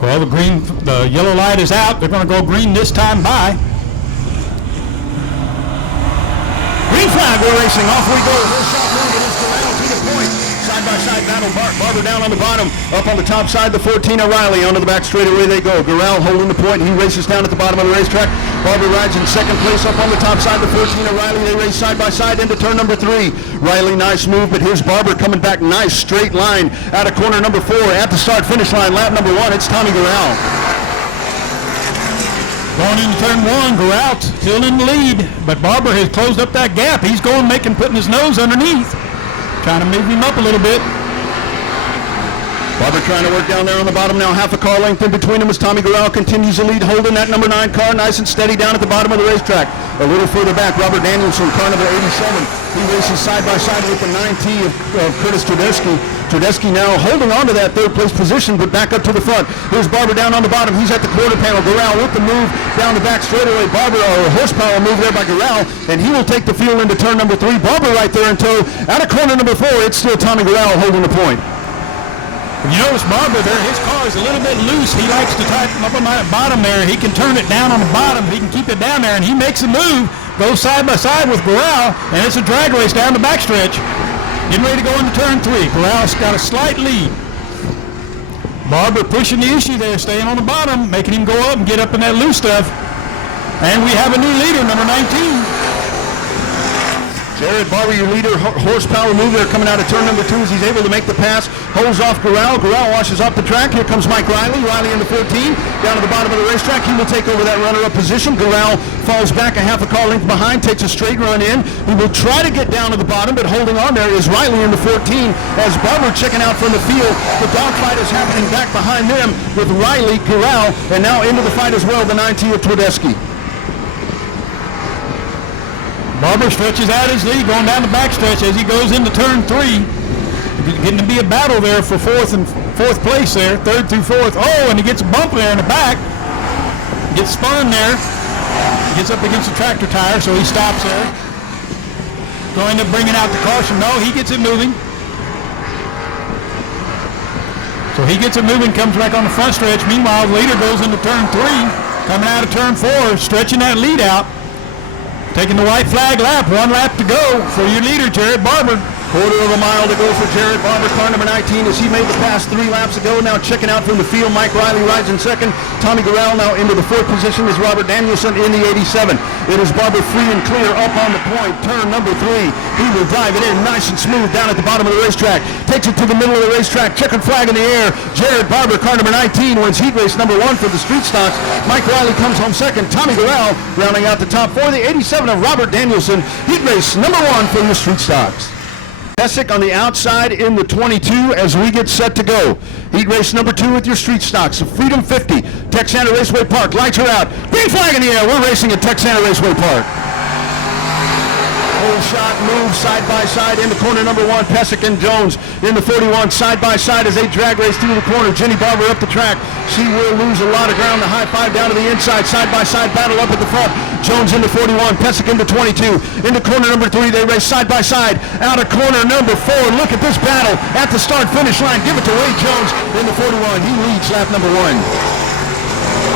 Well, the yellow light is out. They're going to go green this time by. Green flag, we're racing. Off we go. First shot move against Corral to the point. Side-by-side battle. Barber down on the bottom. Up on the top side, the 14 O'Reilly. Onto the back straightaway they go. Corral holding the point. He races down at the bottom of the racetrack. Barber rides in second place up on the top side. The 14 O'Reilly. They race side-by-side into turn number 3. Riley, nice move, but here's Barber coming back. Nice straight line out of corner number 4. At the start-finish line, lap number 1, it's Tommy Corral. Going into turn 1, Corral still in the lead, but Barber has closed up that gap. He's going, putting his nose underneath, trying to move him up a little bit. Barber trying to work down there on the bottom now, half a car length in between them as Tommy Corral continues to lead, holding that number 9 car nice and steady down at the bottom of the racetrack. A little further back, Robert Danielson, car number 87. He races side-by-side with the 9T of Curtis Tedeschi. Tedeschi now holding on to that third place position, but back up to the front. Here's Barber down on the bottom. He's at the quarter panel. Corral with the move down the back straightaway. Barber, a horsepower move there by Corral, and he will take the field into turn number 3. Barber right there in tow. Out of corner number 4, it's still Tommy Corral holding the point. You notice Barber there, his car is a little bit loose. He likes to tighten up on that bottom there. He can turn it down on the bottom. He can keep it down there, and he makes a move, goes side by side with Corral, and it's a drag race down the backstretch. Getting ready to go into turn 3. Corral's got a slight lead. Barber pushing the issue there, staying on the bottom, making him go up and get up in that loose stuff. And we have a new leader, number 19. Jared Barber, your leader, horsepower move there coming out of turn number 2 as he's able to make the pass. Holds off Corral. Corral washes off the track. Here comes Mike Riley. Riley into 14. Down to the bottom of the racetrack. He will take over that runner-up position. Corral falls back a half a car length behind, takes a straight run in. He will try to get down to the bottom, but holding on there is Riley in the 14 as Barber checking out from the field. The dogfight is happening back behind them with Riley, Corral, and now into the fight as well, the 9T of Tedeschi. Barber stretches out his lead going down the backstretch as he goes into turn 3. Getting to be a battle there for fourth place there, 3rd through 4th. Oh, and he gets a bump there in the back. Gets spun there. Gets up against the tractor tire, so he stops there. Going to bringing out the caution. No, he gets it moving. So he gets it moving, comes back on the front stretch. Meanwhile, the leader goes into turn 3, coming out of turn 4, stretching that lead out. Taking the white flag lap, 1 lap to go for your leader, Jared Barber. Quarter of a mile to go for Jared Barber, car number 19, as he made the pass 3 laps ago. Now checking out from the field, Mike Riley rides in second. Tommy Corral now into the 4th position as Robert Danielson in the 87. It is Barber free and clear up on the point, turn number 3. He will drive it in nice and smooth down at the bottom of the racetrack. Takes it to the middle of the racetrack, checkered flag in the air. Jared Barber, car number 19, wins heat race number 1 for the street stocks. Mike Riley comes home second. Tommy Corral rounding out the top 4. The 87 of Robert Danielson, heat race number 1 for the street stocks. Pesic on the outside in the 22 as we get set to go. Heat race number 2 with your street stocks. Freedom 50, Texana Raceway Park. Lights are out. Green flag in the air. We're racing at Texana Raceway Park. Whole shot move side by side into corner number 1. Pesic and Jones in the 41 side by side as they drag race through the corner. Jenny Barber up the track. She will lose a lot of ground. The high five down to the inside. Side by side battle up at the front. Jones into 41. Pesic into 22. Into corner number 3. They race side by side. Out of corner number 4. Look at this battle at the start finish line. Give it to Wade Jones in the 41. He leads lap number 1.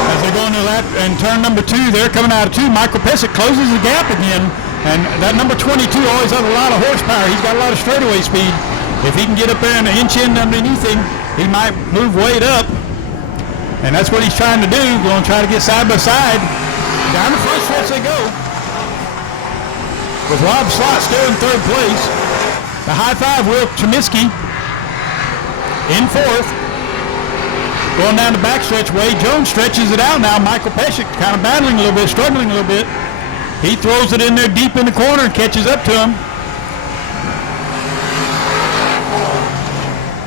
As they go into lap and turn number 2, they're coming out of 2. Michael Pesic closes the gap again. And that number 22 always has a lot of horsepower. He's got a lot of straightaway speed. If he can get up there and inch in underneath him, he might move Wade up. And that's what he's trying to do. Going to try to get side by side. Down the front stretch they go. With Rob Slott still in 3rd place. The high five, Will Chemiski in 4th. Going down the backstretch, Wade Jones stretches it out now. Michael Pesic kind of battling a little bit, struggling a little bit. He throws it in there deep in the corner and catches up to him.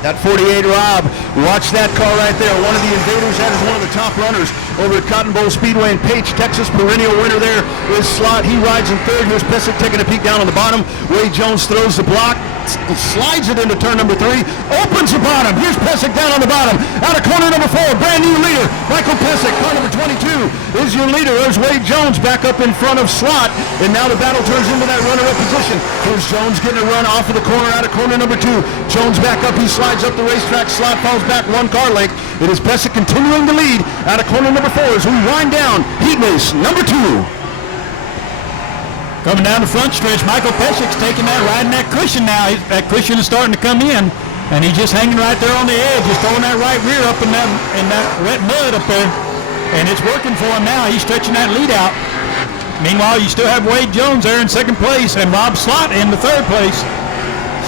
That 48 Rob, watch that car right there. One of the invaders, that is one of the top runners over at Cotton Bowl Speedway in Page, Texas. Perennial winner there is Slot. He rides in 3rd. Here's Pesic taking a peek down on the bottom. Wade Jones throws the block. slides it into turn number 3, opens the bottom. Here's Pesic down on the bottom. Out of corner number 4, brand new leader, Michael Pesic. Car number 22 is your leader. There's Wade Jones back up in front of Slot, and now the battle turns into that runner-up position. Here's Jones getting a run off of the corner, out of corner number 2. Jones back up, he slides up the racetrack. Slot falls back 1 car length. It is Pesic continuing to lead out of corner number 4 as we wind down heat race number 2. Coming down the front stretch, Michael Pesic's taking that, riding that cushion now. That cushion is starting to come in, and he's just hanging right there on the edge, just throwing that right rear up in that wet mud up there, and it's working for him now. He's stretching that lead out. Meanwhile, you still have Wade Jones there in 2nd place and Rob Slot in the 3rd place.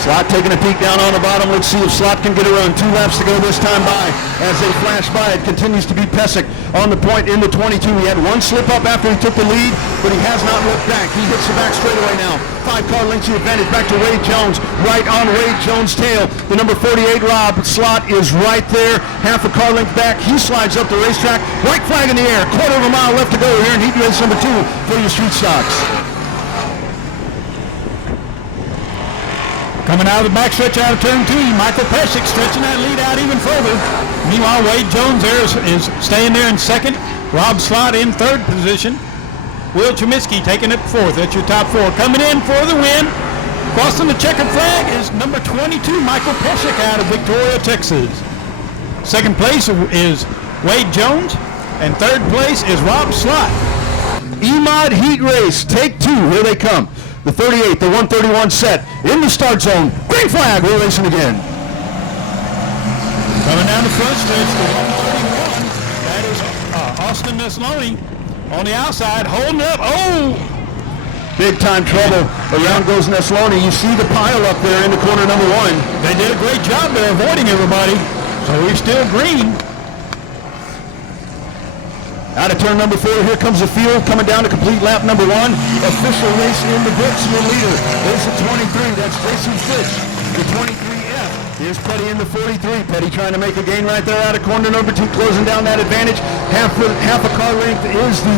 Slot taking a peek down on the bottom. Let's see if Slot can get a run. 2 laps to go this time by. As they flash by, it continues to be Pesic on the point in the 22. He had 1 slip up after he took the lead, but he has not looked back. He hits the back straightaway now. 5 car lengths the advantage back to Wade Jones. Right on Wade Jones' tail. The number 48 Rob Slot is right there. Half a car length back. He slides up the racetrack. White flag in the air. Quarter of a mile left to go here in heat race number 2 for your street stocks. Coming out of the backstretch out of turn 2, Michael Pesic stretching that lead out even further. Meanwhile, Wade Jones there is staying there in 2nd. Rob Slot in 3rd position. Will Cheminsky taking it 4th. That's your top 4. Coming in for the win, crossing the checkered flag, is number 22, Michael Pesic out of Victoria, Texas. 2nd place is Wade Jones, and 3rd place is Rob Slot. EMOD heat race, take 2. Here they come. The 38, the 131 set in the start zone. Green flag, we're racing again. Coming down the front stretch, the 131. That is Austin Nesloni on the outside, holding up. Oh! Big time trouble. Around goes Nesloni. You see the pile up there in the corner number 1. They did a great job there avoiding everybody. So we're still green. Out of turn number 4, here comes the field coming down to complete lap number 1. Official race in the books. Your leader is the 23. That's Jason Fitch. The 23F. Here's Petty in the 43. Petty trying to make a gain right there out of corner number 2, closing down that advantage. Half a car length is the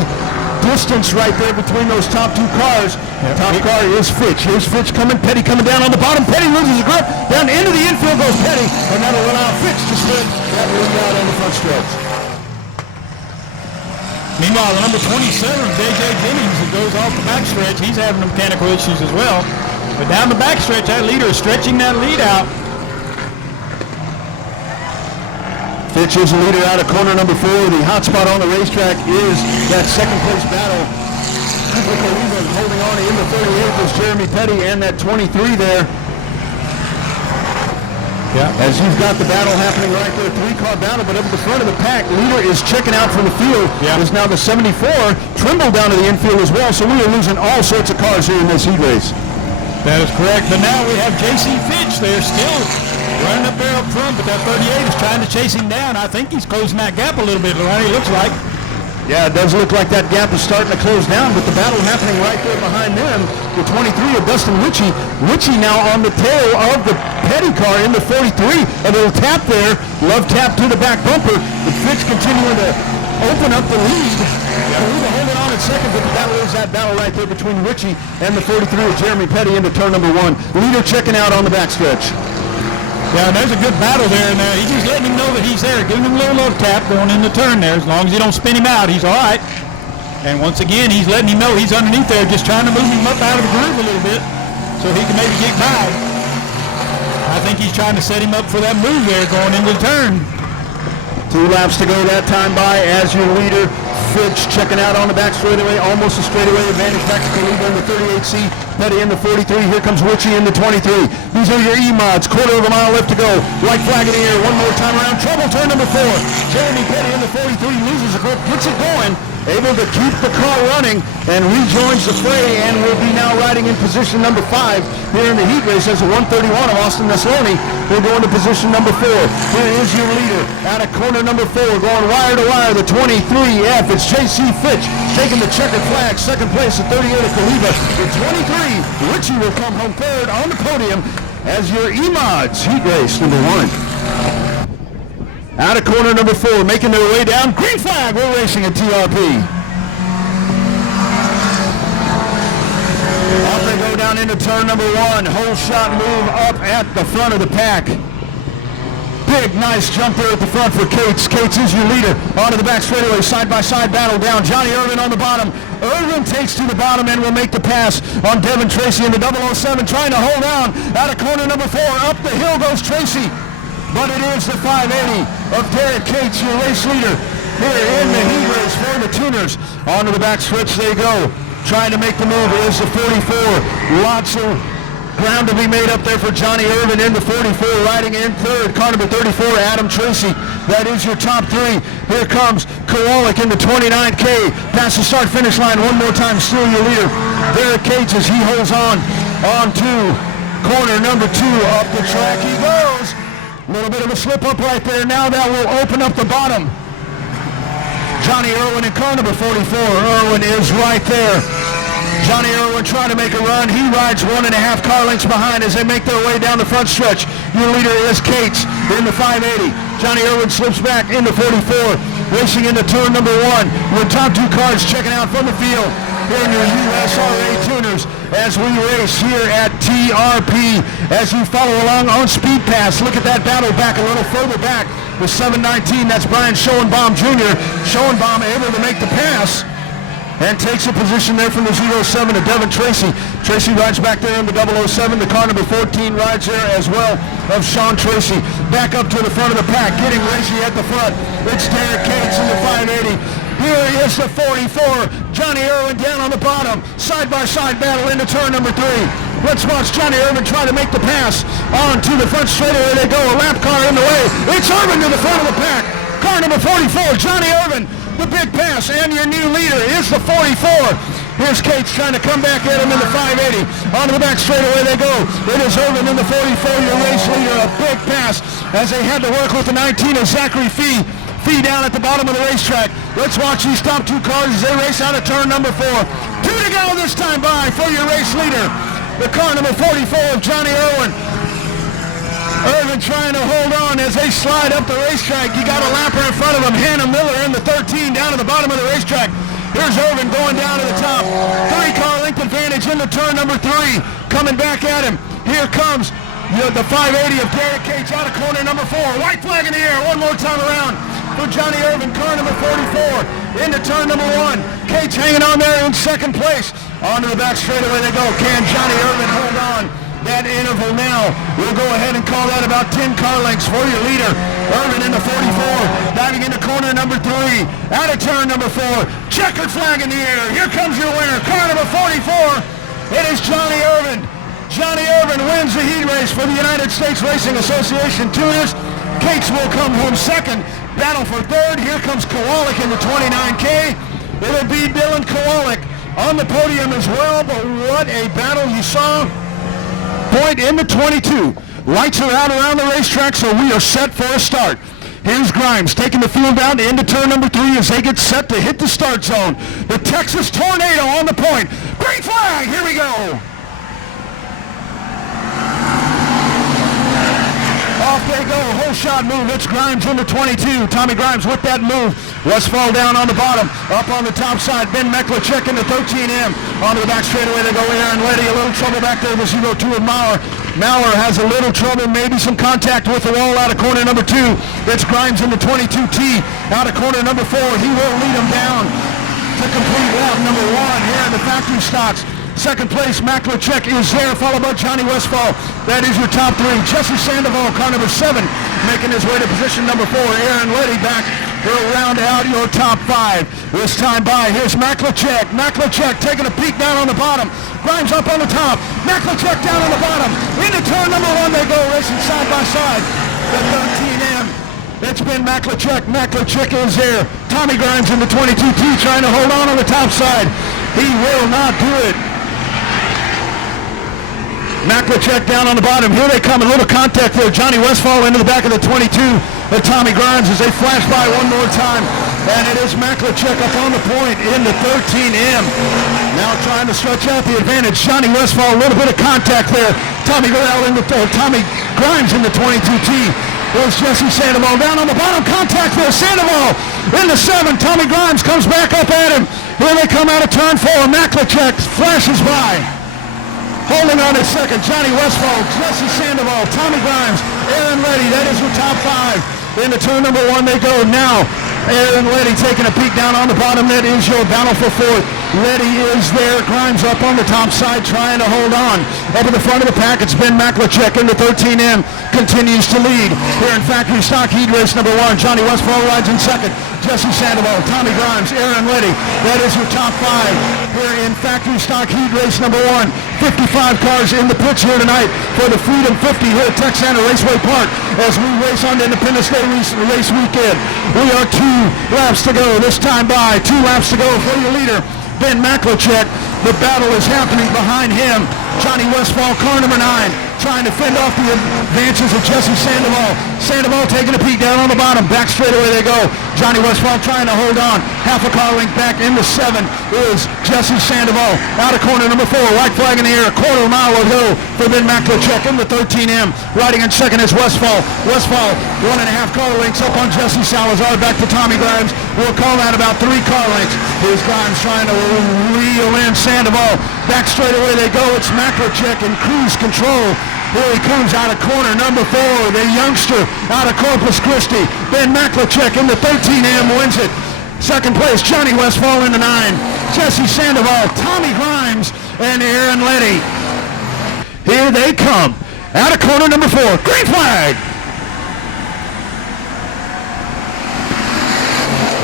distance right there between those top 2 cars. Top car is Fitch. Here's Fitch coming. Petty coming down on the bottom. Petty loses the grip. Down into the infield goes Petty, and that'll allow Fitch to split that lead out on the front stretch. Meanwhile, the number 27, J.J. Jennings, who goes off the backstretch, he's having mechanical issues as well. But down the backstretch, that leader is stretching that lead out. Fitch is the leader out of corner number 4. The hot spot on the racetrack is that 2nd place battle. Holding on in the 38 is Jeremy Petty, and that 23 there. Yeah. As you've got the battle happening right there, 3-car battle, but up at the front of the pack, leader is checking out from the field. Yeah. Is now the 74. Trimble down to the infield as well, so we are losing all sorts of cars here in this heat race. That is correct, but now we have J.C. Fitch there still running up there up front, but that 38 is trying to chase him down. I think he's closing that gap a little bit, Ronnie, it looks like. Yeah, it does look like that gap is starting to close down, but the battle happening right there behind them. The 23 of Dustin Ritchie. Ritchie now on the tail of the Petty car in the 43. A little tap there. Love tap to the back bumper. The Fitch continuing to open up the lead. We're holding on in 2nd, but the battle is that battle right there between Ritchie and the 43 of Jeremy Petty into turn number 1. Leader checking out on the backstretch. Yeah, there's a good battle there, and he's just letting him know that he's there, giving him a little love tap going in the turn there. As long as you don't spin him out, he's all right. And once again, he's letting him know he's underneath there, just trying to move him up out of the groove a little bit so he can maybe get by. I think he's trying to set him up for that move there going into the turn. 2 laps to go that time by as your leader. Fitch checking out on the back straightaway, almost a straightaway advantage back to the leader in the 38C. Petty in the 43. Here comes Ritchie in the 23. These are your E-mods. Quarter of a mile left to go. White flag in the air. One more time around. Trouble turn number 4. Jeremy Petty in the 43 loses a grip, gets it going. Able to keep the car running and rejoins the fray, and will be now riding in position number 5 here in the heat race as the 131 of Austin Nesloni will go into position number 4. Here is your leader out of corner number 4, going wire to wire, the 23F. It's J.C. Fitch taking the checkered flag. 2nd place, the 38 of Kaliba. The 23, Ritchie will come home 3rd on the podium as your E-mods heat race number 1. Out of corner number 4, making their way down. Green flag, we're racing at TRP. Off they go down on into turn number 1. Whole shot move up at the front of the pack. Big, nice jump there at the front for Cates. Cates is your leader. Onto the back straightaway, side-by-side battle down. Johnny Irvin on the bottom. Irvin takes to the bottom and will make the pass on Devin Tracy in the 007, trying to hold on. Out of corner number 4, up the hill goes Tracy. But it is the 580 of Derek Cates, your race leader here in the heat race for the Tuners. Onto the back stretch they go. Trying to make the move is the 44. Lots of ground to be made up there for Johnny Irvin in the 44, riding in third. Car number 34, Adam Tracy. That is your top 3. Here comes Kowalik in the 29K. Past the start-finish line one more time, still your leader. Derek Cates as he holds on to corner number 2. Up the track he goes. A little bit of a slip up right there. Now that will open up the bottom. Johnny Irwin in car number 44. Irwin is right there. Johnny Irwin trying to make a run. He rides 1.5 car lengths behind as they make their way down the front stretch. Your leader is Cates in the 580. Johnny Irwin slips back in the 44, racing into turn number 1. Your top 2 cars checking out from the field here in your USRA Tuners as we race here at TRP. As you follow along on Speed Pass, look at that battle back a little further back with 719. That's Brian Schoenbaum Jr. Schoenbaum able to make the pass and takes a position there from the 07 to Devin Tracy. Tracy rides back there in the 007. The car number 14 rides there as well of Sean Tracy. Back up to the front of the pack, getting racy at the front. It's Derek Cates in the 580. Here is the 44. Johnny Irwin down on the bottom. Side-by-side battle into turn number 3. Let's watch Johnny Irvin try to make the pass on to the front straightaway. They go. A lap car in the way. It's Irvin to the front of the pack. Car number 44, Johnny Irvin. The big pass, and your new leader is the 44. Here's Cates trying to come back at him in the 580. Onto the back straightaway they go. It is Irvin in the 44, your race leader. A big pass as they had to work with the 19 of Zachary Fee. Fee down at the bottom of the racetrack. Let's watch these top 2 cars as they race out of turn number 4. 2 to go this time by for your race leader. The car number 44 of Johnny Irwin. Irvin trying to hold on as they slide up the racetrack. You got a lapper in front of him. Hannah Miller in the 13 down to the bottom of the racetrack. Here's Irvin going down to the top. 3 car length advantage into turn number 3. Coming back at him. Here comes the 580 of Derek Cates out of corner number 4. White flag in the air. One more time around for Johnny Irvin. Car number 44 into turn number 1. Cates hanging on there in second place. Onto the back straightaway they go. Can Johnny Irvin hold on? That interval now, we'll go ahead and call that about 10 car lengths for your leader. Irvin in the 44, diving into corner number 3, out of turn number 4, checkered flag in the air. Here comes your winner, car number 44. It is Johnny Irvin. Johnny Irvin wins the heat race for the United States Racing Association Tuners. Cates will come home second. Battle for third. Here comes Kowalik in the 29K. It'll be Dylan Kowalik on the podium as well, but what a battle you saw. Point in the 22. Lights are out around the racetrack, so we are set for a start. Here's Grimes taking the field down into turn number 3 as they get set to hit the start zone. The Texas Tornado on the point. Green flag, here we go. Off they go, whole shot move. It's Grimes in the 22. Tommy Grimes with that move. Westfall down on the bottom. Up on the top side, Ben Meklicek in the 13M. Onto the back straightaway they go. Aaron Letty, a little trouble back there with 02 of Maurer. Maurer has a little trouble, maybe some contact with the wall out of corner number 2. It's Grimes in the 22T. Out of corner number 4, he will lead him down to complete lap number 1 here in the factory stocks. Second place, Meklicek is there, followed by Johnny Westfall. That is your top 3. Jesse Sandoval, car number 7, making his way to position number 4. Aaron Letty back. He'll round out your top 5. This time by, here's Meklicek. Meklicek taking a peek down on the bottom. Grimes up on the top. Meklicek down on the bottom. Into turn number 1 they go, racing side by side. The 13M. It's been Meklicek. Meklicek is there. Tommy Grimes in the 22T trying to hold on the top side. He will not do it. Meklicek down on the bottom. Here they come. A little contact there. Johnny Westfall into the back of the 22. And Tommy Grimes as they flash by one more time. And it is Meklicek up on the point in the 13M. Now trying to stretch out the advantage. Johnny Westfall, a little bit of contact there. Tommy Grimes in the 22T. There's Jesse Sandoval down on the bottom. Contact there. Sandoval in the 7. Tommy Grimes comes back up at him. Here they come out of turn 4. Meklicek flashes by. Holding on a second, Johnny Westfall, Jesse Sandoval, Tommy Grimes, Aaron Letty. That is your top 5. Into turn number 1 they go now. Aaron Letty taking a peek down on the bottom. That is your battle for 4th. Letty is there. Grimes up on the top side trying to hold on. Up in the front of the pack, it's Ben Maklachek in the 13M. Continues to lead. Here in factory stock heat race number 1. Johnny Westfall rides in second. Jesse Sandoval, Tommy Grimes, Aaron Letty. That is your top 5 here in factory stock heat race number 1. 55 cars in the pits here tonight for the Freedom 50 here at Texana Raceway Park as we race on to Independence Day race weekend. We are 2 laps to go. This time by 2 laps to go for your leader, Ben Maklachek. The battle is happening behind him. Johnny Westfall, car number 9, trying to fend off the advances of Jesse Sandoval. Sandoval taking a peek down on the bottom. Back straightaway they go. Johnny Westfall trying to hold on. Half a car length back into 7 is Jesse Sandoval. Out of corner number 4. White flag in the air. A quarter mile will go for Ben Maklachek in the 13M. Riding in second is Westfall. Westfall 1.5 car lengths up on Jesse Salazar. Back to Tommy Grimes. We'll call that about 3 car lengths. Here's Grimes trying to reel in Sandoval. Back straightaway they go. It's Maklachek in cruise control. Here he comes out of corner number 4, the youngster out of Corpus Christi. Ben Maklachek in the 13M wins it. Second place, Johnny Westfall in the 9. Jesse Sandoval, Tommy Grimes, and Aaron Letty. Here they come. Out of corner number 4, green flag.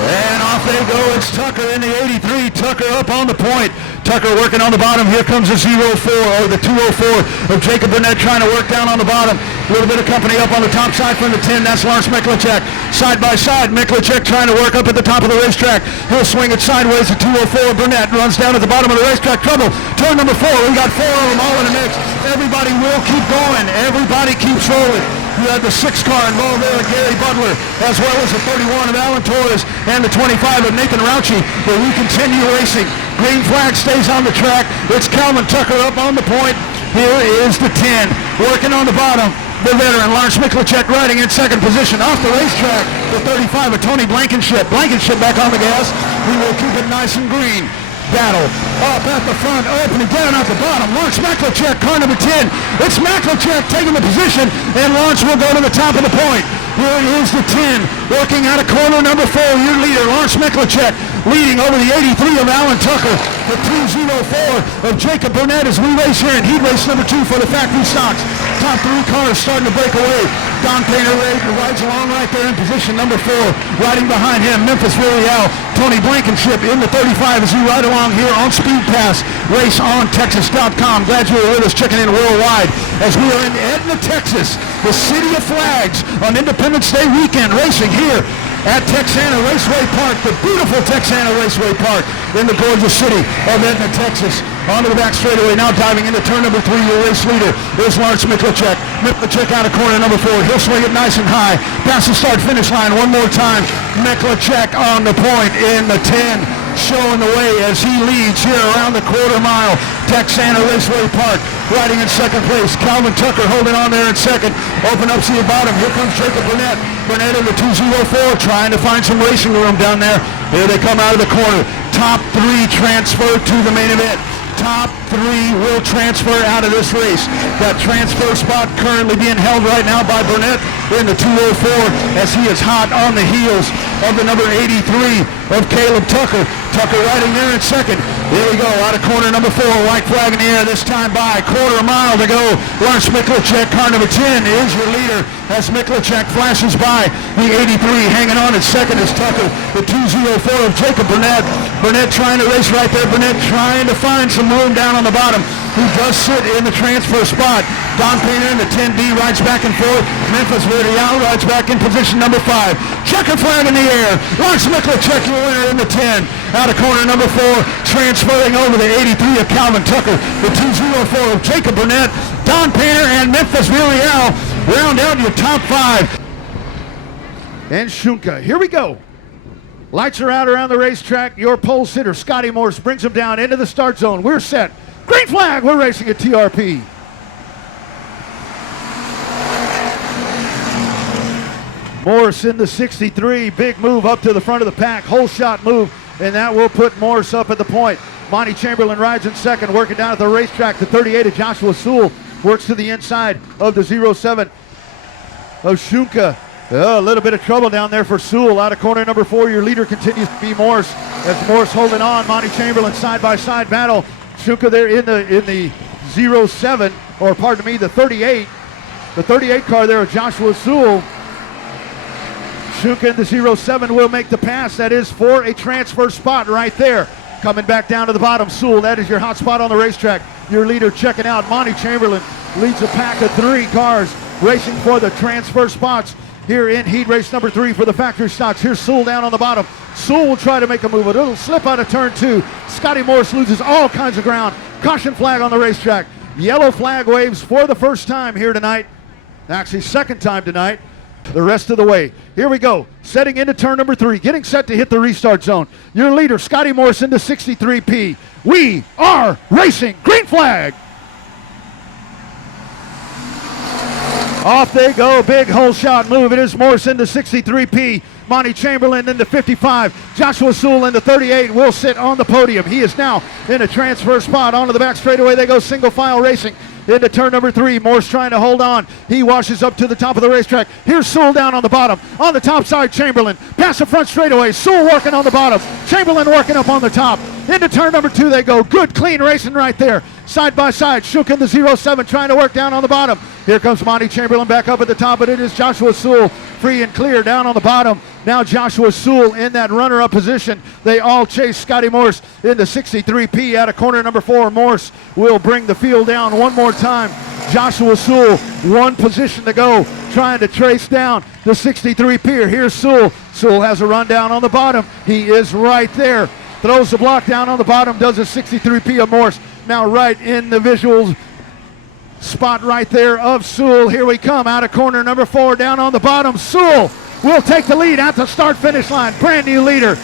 And off they go. It's Tucker in the 83. Tucker up on the point. Tucker working on the bottom. Here comes the 04 or the 204 of Jacob Burnett trying to work down on the bottom. A little bit of company up on the top side from the 10. That's Lars Maklachek. Side by side, Maklachek trying to work up at the top of the racetrack. He'll swing it sideways. The 204 Burnett runs down at the bottom of the racetrack. Trouble. Turn number 4. We got 4 of them all in the mix. Everybody will keep going. Everybody keeps rolling. You had the 6 car involved there of Gary Butler, as well as the 31 of Alan Torres and the 25 of Nathan Rauchi. But we continue racing. Green flag stays on the track. It's Calvin Tucker up on the point. Here is the 10. Working on the bottom. The veteran, Lars Maklachek, riding in second position. Off the racetrack, the 35 of Tony Blankenship. Blankenship back on the gas. We will keep it nice and green. Battle up at the front, opening down at the bottom. Lawrence Maklachek, car number 10. It's Maklachek taking the position, and Lawrence will go to the top of the point. Here is the 10, working out of corner number 4. Your leader, Lawrence Maklachek, leading over the 83 of Alan Tucker. The 204 of Jacob Burnett as we race here in heat race number 2 for the factory stocks. Top 3 cars starting to break away. Don Painter rides along right there in position number 4. Riding behind him, Memphis Villarreal. Tony Blankenship in the 35 as we ride along here on Speed Pass. RaceOnTexas.com. Glad you were with us checking in worldwide as we are in Edna, Texas, the city of flags on Independence Day weekend, racing here at Texana Raceway Park, the beautiful Texana Raceway Park in the gorgeous city of Edna, Texas. Onto the back straightaway, now diving into turn number 3, your race leader is Lawrence Maklachek. Maklachek out of corner number 4. He'll swing it nice and high. Past the start-finish line one more time. Maklachek on the point in the 10. Showing the way as he leads here around the quarter mile. Texana Raceway Park riding in second place. Calvin Tucker holding on there in second. Open up to the bottom. Here comes Jacob Burnett. Burnett in the 204 trying to find some racing room down there. Here they come out of the corner. Top 3 transfer to the main event. Top 3 will transfer out of this race. That transfer spot currently being held right now by Burnett in the 204 as he is hot on the heels of the number 83 of Caleb Tucker. Tucker riding there in second. Here we go, out of corner number 4, white flag in the air, this time by quarter mile to go. Lawrence Maklachek, car number 10, is your leader as Maklachek flashes by. The 83 hanging on in second is Tucker. The 204 of Jacob Burnett. Burnett trying to race right there. Burnett trying to find some room down on the bottom. He does sit in the transfer spot. Don Painter in the 10B rides back and forth. Memphis Villarreal rides back in position number 5. Checker flag in the air. Lawrence Maklachek, your winner in the 10. Out of corner number 4, transferring over the 83 of Calvin Tucker. The 204 of Jacob Burnett. Don Painter and Memphis Villarreal round out your top 5. And Shunka, here we go. Lights are out around the racetrack. Your pole sitter, Scotty Morse, brings him down into the start zone. We're set. Green flag, we're racing at TRP. Morse in the 63, big move up to the front of the pack, whole shot move, and that will put Morse up at the point. Monty Chamberlain rides in second, working down at the racetrack. The 38 of Joshua Sewell works to the inside of the 07 of Shunka. A little bit of trouble down there for Sewell. Out of corner number 4, your leader continues to be Morse. As Morse holding on, Monty Chamberlain side-by-side battle. Shunka there in the 07, or pardon me, the 38. The 38 car there of Joshua Sewell. Shunka in the 07 will make the pass. That is for a transfer spot right there. Coming back down to the bottom, Sewell, that is your hot spot on the racetrack. Your leader checking out. Monty Chamberlain leads a pack of 3 cars racing for the transfer spots here in heat race number 3 for the factory stocks. Here's Sewell down on the bottom. Sewell will try to make a move, but it'll slip out of turn 2. Scotty Morse loses all kinds of ground. Caution flag on the racetrack. Yellow flag waves for the first time here tonight. Actually, second time tonight. The rest of the way. Here we go. Setting into turn number 3. Getting set to hit the restart zone. Your leader, Scotty Morse, into 63P. We are racing. Green flag. Off they go. Big hole shot move. It is Morse into 63P. Monty Chamberlain into 55. Joshua Sewell into 38 will sit on the podium. He is now in a transfer spot. Onto the back straightaway they go, single file racing into turn number 3. Morse trying to hold on. He washes up to the top of the racetrack. Here's Sewell down on the bottom. On the top side, Chamberlain. Past the front straightaway. Sewell working on the bottom. Chamberlain working up on the top. Into turn number 2 they go. Good, clean racing right there. Side by side. Shook in the 07 trying to work down on the bottom. Here comes Monty Chamberlain back up at the top, but it is Joshua Sewell free and clear down on the bottom. Now Joshua Sewell in that runner-up position. They all chase Scotty Morse into 63P out of corner number 4. Morse will bring the field down one more time. Joshua Sewell, one position to go, trying to trace down the 63P. Here's Sewell. Sewell has a run down on the bottom. He is right there. Throws the block down on the bottom, does a 63P of Morse. Now right in the visuals spot right there of Sewell. Here we come out of corner number 4 down on the bottom. Sewell will take the lead at the start-finish line. Brand new leader.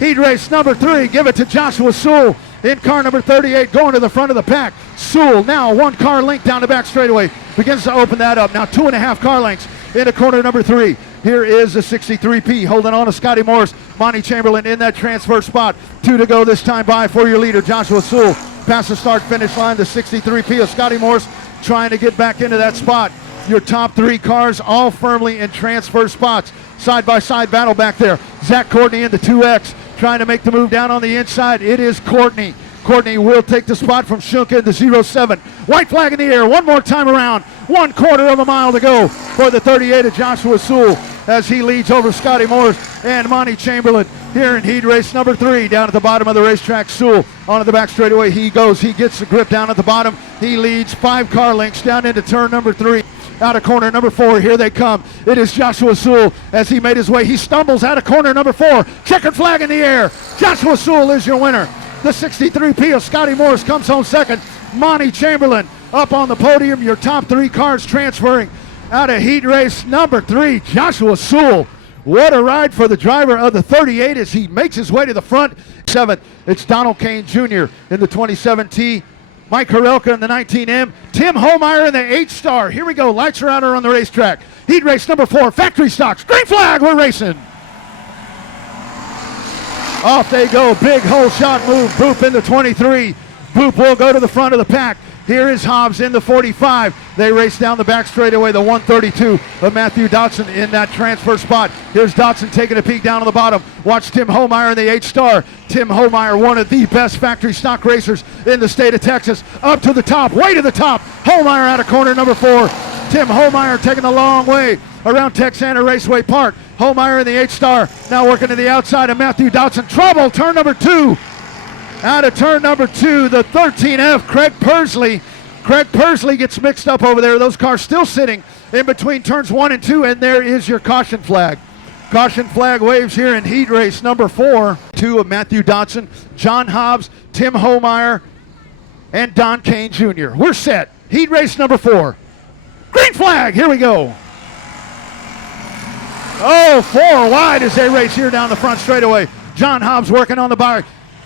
Heat race number 3. Give it to Joshua Sewell in car number 38 going to the front of the pack. Sewell now 1 car length down the back straightaway. Begins to open that up. Now 2.5 car lengths into corner number 3. Here is the 63P holding on to Scotty Morse. Monty Chamberlain in that transfer spot. 2 to go this time by for your leader, Joshua Sewell. Past the start-finish line, the 63P of Scotty Morse trying to get back into that spot. Your top 3 cars all firmly in transfer spots. Side-by-side battle back there. Zach Courtney in the 2X trying to make the move down on the inside. It is Courtney. Courtney will take the spot from Shunka in the 07. White flag in the air. One more time around. 1/4 of a mile to go for the 38 of Joshua Sewell as he leads over Scotty Morse and Monty Chamberlain here in heat race number 3. Down at the bottom of the racetrack, Sewell onto the back straightaway. He goes. He gets the grip down at the bottom. He leads 5 car lengths down into turn number 3. Out of corner number 4, here they come. It is Joshua Sewell as he made his way. He stumbles out of corner number 4. Checkered flag in the air. Joshua Sewell is your winner. The 63P of Scotty Morse comes home second. Monty Chamberlain up on the podium. Your top 3 cars transferring out of heat race number 3. Joshua Sewell. What a ride for the driver of the 38 as he makes his way to the front. 7th, it's Donald Kane Jr. in the 27T. Mike Harelka in the 19M. Tim Holmeyer in the 8-star. Here we go. Lights are out on the racetrack. Heat race number 4. Factory stocks. Green flag. We're racing. Off they go. Big hole shot move. Boop in the 23. Boop will go to the front of the pack. Here is Hobbs in the 45. They race down the back straightaway. The 132 of Matthew Dotson in that transfer spot. Here's Dotson taking a peek down on the bottom. Watch Tim Holmeyer in the 8-star. Tim Holmeyer, one of the best factory stock racers in the state of Texas. Up to the top, way to the top. Holmeyer out of corner number 4. Tim Holmeyer taking a long way around Texana Raceway Park. Holmeyer in the 8-star. Now working to the outside of Matthew Dotson. Trouble, turn number 2. Out of turn number 2, the 13F, Craig Persley. Craig Persley gets mixed up over there. Those cars still sitting in between turns 1 and 2, and there is your caution flag. Caution flag waves here in heat race number 4. 2 of Matthew Dotson, John Hobbs, Tim Holmeyer, and Don Kane Jr. We're set. Heat race number 4. Green flag, here we go. Oh, 4 wide as they race here down the front straightaway. John Hobbs working on the bar.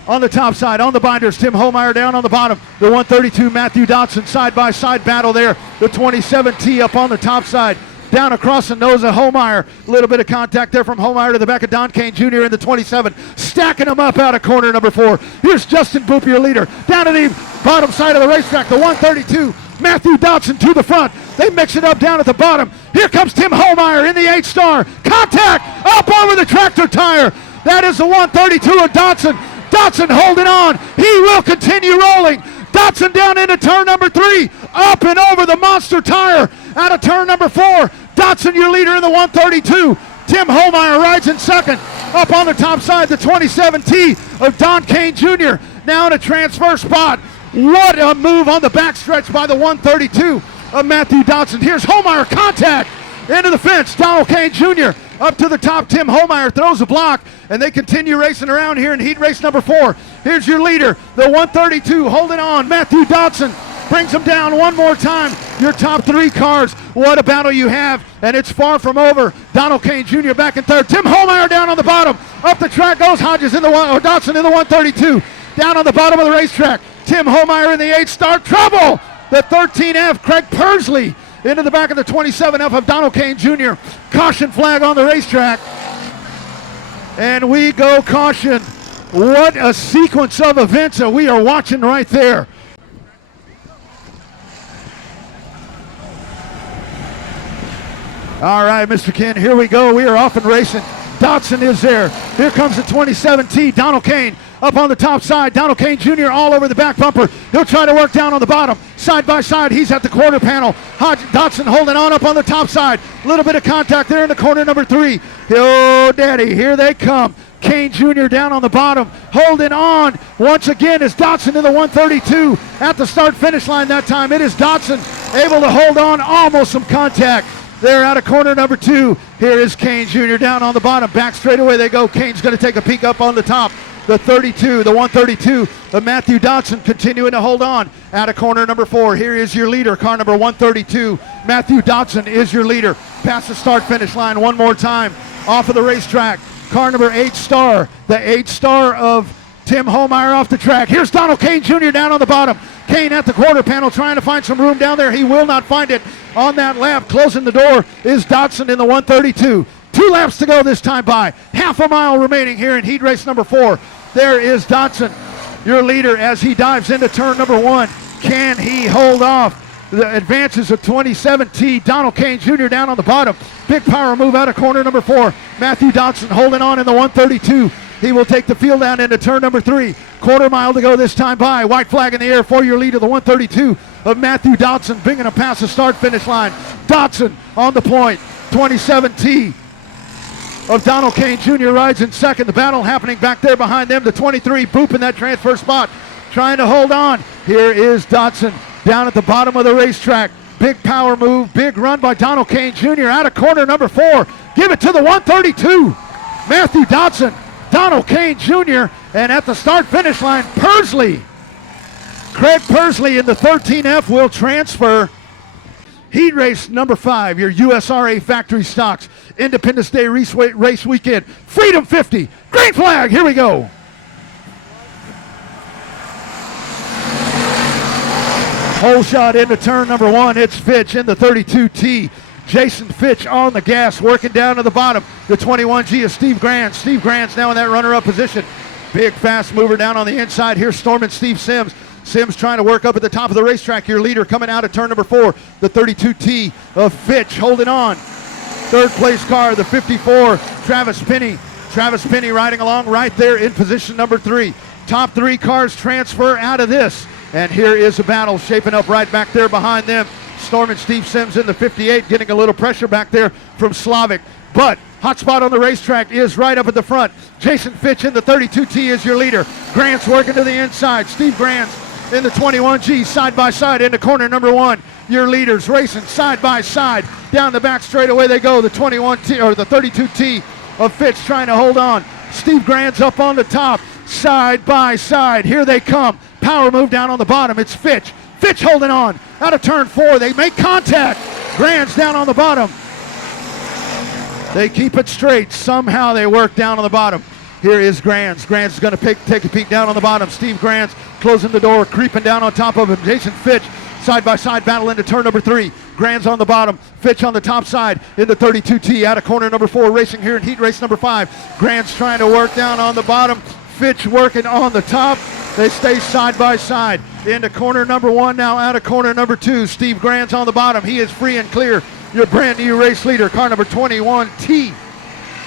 On the top side, on the binders, Tim Holmeyer down on the bottom. The 132, Matthew Dotson, side-by-side battle there. The 27T up on the top side. down across the nose of Homeyer. A little bit of contact there from Homeyer to the back of Don Kane Jr. in the 27. Stacking them up out of corner number 4. Here's Justin Boop, your leader. Down to the bottom side of the racetrack, the 132. Matthew Dodson to the front. They mix it up down at the bottom. Here comes Tim Homeyer in the 8-star. Contact up over the tractor tire. That is the 132 of Dodson. Dodson holding on. He will continue rolling. Dodson down into turn number 3. Up and over the monster tire out of turn number 4. Dodson, your leader in the 132. Tim Homeyer rides in second. Up on the top side, the 27T of Don Kane Jr. Now in a transfer spot. What a move on the backstretch by the 132 of Matthew Dodson. Here's Homeyer, contact into the fence. Donald Kane Jr. up to the top. Tim Homeyer throws a block, and they continue racing around here in heat race number 4. Here's your leader, the 132, holding on. Matthew Dodson brings him down one more time. Your top 3 cars. What a battle you have, and it's far from over. Donald Kane Jr. back in third. Tim Homeyer down on the bottom. Up the track goes Hodges in the Dodson in the 132. Down on the bottom of the racetrack. Tim Homeyer in the 8-star. Trouble! The 13F, Craig Persley into the back of the 27F of Donald Kane Jr. Caution flag on the racetrack. And we go caution. What a sequence of events that we are watching right there. All right, Mr. Ken, here we go. We are off and racing. Dodson is there. Here comes the 27T, Donald Kane. Up on the top side, Donald Kane Jr. all over the back bumper. He'll try to work down on the bottom. Side by side, he's at the quarter panel. Dodson holding on up on the top side. A little bit of contact there in the corner number 3. Oh, daddy, here they come. Kane Jr. down on the bottom, holding on. Once again is Dodson in the 132. At the start-finish line that time, it is Dodson able to hold on. Almost some contact there out of corner number 2. Here is Kane Jr. down on the bottom. Back straight away they go. Kane's going to take a peek up on the top. The 132 of Matthew Dodson continuing to hold on out of corner number 4. Here is your leader, car number 132. Matthew Dodson is your leader. Past the start-finish line one more time. Off of the racetrack, car number 8-star. The 8-star of Tim Homeyer off the track. Here's Donald Kane Jr. down on the bottom. Kane at the quarter panel trying to find some room down there. He will not find it on that lap. Closing the door is Dodson in the 132. 2 laps to go this time by. Half a mile remaining here in heat race number 4. There is Dodson, your leader, as he dives into turn number 1. Can he hold off the advances of 27T, Donald Kane Jr. down on the bottom. Big power move out of corner number 4. Matthew Dodson holding on in the 132. He will take the field down into turn number 3. Quarter mile to go this time by. White flag in the air for your leader, the 132 of Matthew Dodson, bringing him past the start-finish line. Dodson on the point. 27T of Donald Kane Jr. rides in second. The battle happening back there behind them. The 23 Boop in that transfer spot, trying to hold on. Here is Dodson down at the bottom of the racetrack. Big power move, big run by Donald Kane Jr. out of corner number 4. Give it to the 132. Matthew Dodson, Donald Kane Jr., and at the start-finish line, Persley. Craig Persley in the 13F will transfer. Heat race number 5, your USRA factory stocks. Independence Day race weekend. Freedom 50. Green flag. Here we go. Hole shot into turn number 1. It's Fitch in the 32T. Jason Fitch on the gas, working down to the bottom. The 21G is Steve Grand. Steve Grand's now in that runner-up position. Big fast mover down on the inside. Here's Stormin' Steve Sims. Sims trying to work up at the top of the racetrack. Your leader coming out of turn number 4. The 32T of Fitch holding on. Third place car, the 54, Travis Penny. Travis Penny riding along right there in position number 3. Top 3 cars transfer out of this. And here is a battle shaping up right back there behind them. Stormin' Steve Sims in the 58, getting a little pressure back there from Slavic. But hot spot on the racetrack is right up at the front. Jason Fitch in the 32T is your leader. Grant's working to the inside. Steve Grant's in the 21G, side by side into corner number 1. Your leaders racing side by side. Down the back straight away they go. The 21T or the 32T of Fitch trying to hold on. Steve Grant's up on the top, side by side. Here they come. Power move down on the bottom. It's Fitch. Fitch holding on out of turn 4. They make contact. Grant's down on the bottom. They keep it straight. Somehow they work down on the bottom. Here is Grants. Grants is going to take a peek down on the bottom. Steve Grants closing the door, creeping down on top of him. Jason Fitch, side-by-side battle into turn number 3. Grand's on the bottom. Fitch on the top side in the 32T. Out of corner number 4, racing here in heat race number 5. Grand's trying to work down on the bottom. Fitch working on the top. They stay side by side. Into corner number 1 now, out of corner number 2. Steve Grand's on the bottom. He is free and clear. Your brand new race leader, car number 21T.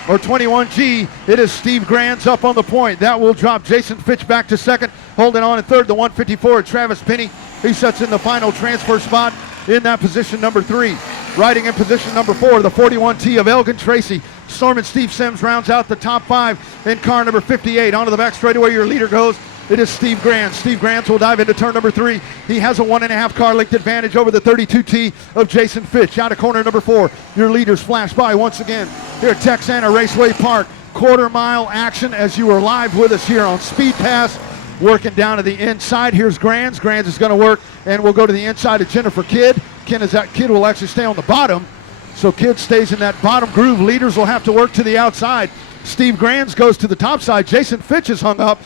Or 21G, it is Steve Grand's up on the point. That will drop Jason Fitch back to second. Holding on in third, the 154, Travis Penny. He sets in the final transfer spot in that position number 3. Riding in position number 4, the 41T of Elgin Tracy. Storm and Steve Sims rounds out the top 5 in car number 58. Onto the back straightaway, your leader goes. It is Steve Grand. Steve Grand will dive into turn number 3. He has a 1.5 car length advantage over the 32T of Jason Fitch. Out of corner number 4, your leaders flash by once again here at Texana Raceway Park. Quarter-mile action as you are live with us here on Speed Pass. Working down to the inside. Here's Grands. Grands is going to work, and we'll go to the inside of Jennifer Kidd. Kidd will actually stay on the bottom, so Kidd stays in that bottom groove. Leaders will have to work to the outside. Steve Grands goes to the top side. Jason Fitch is hung up.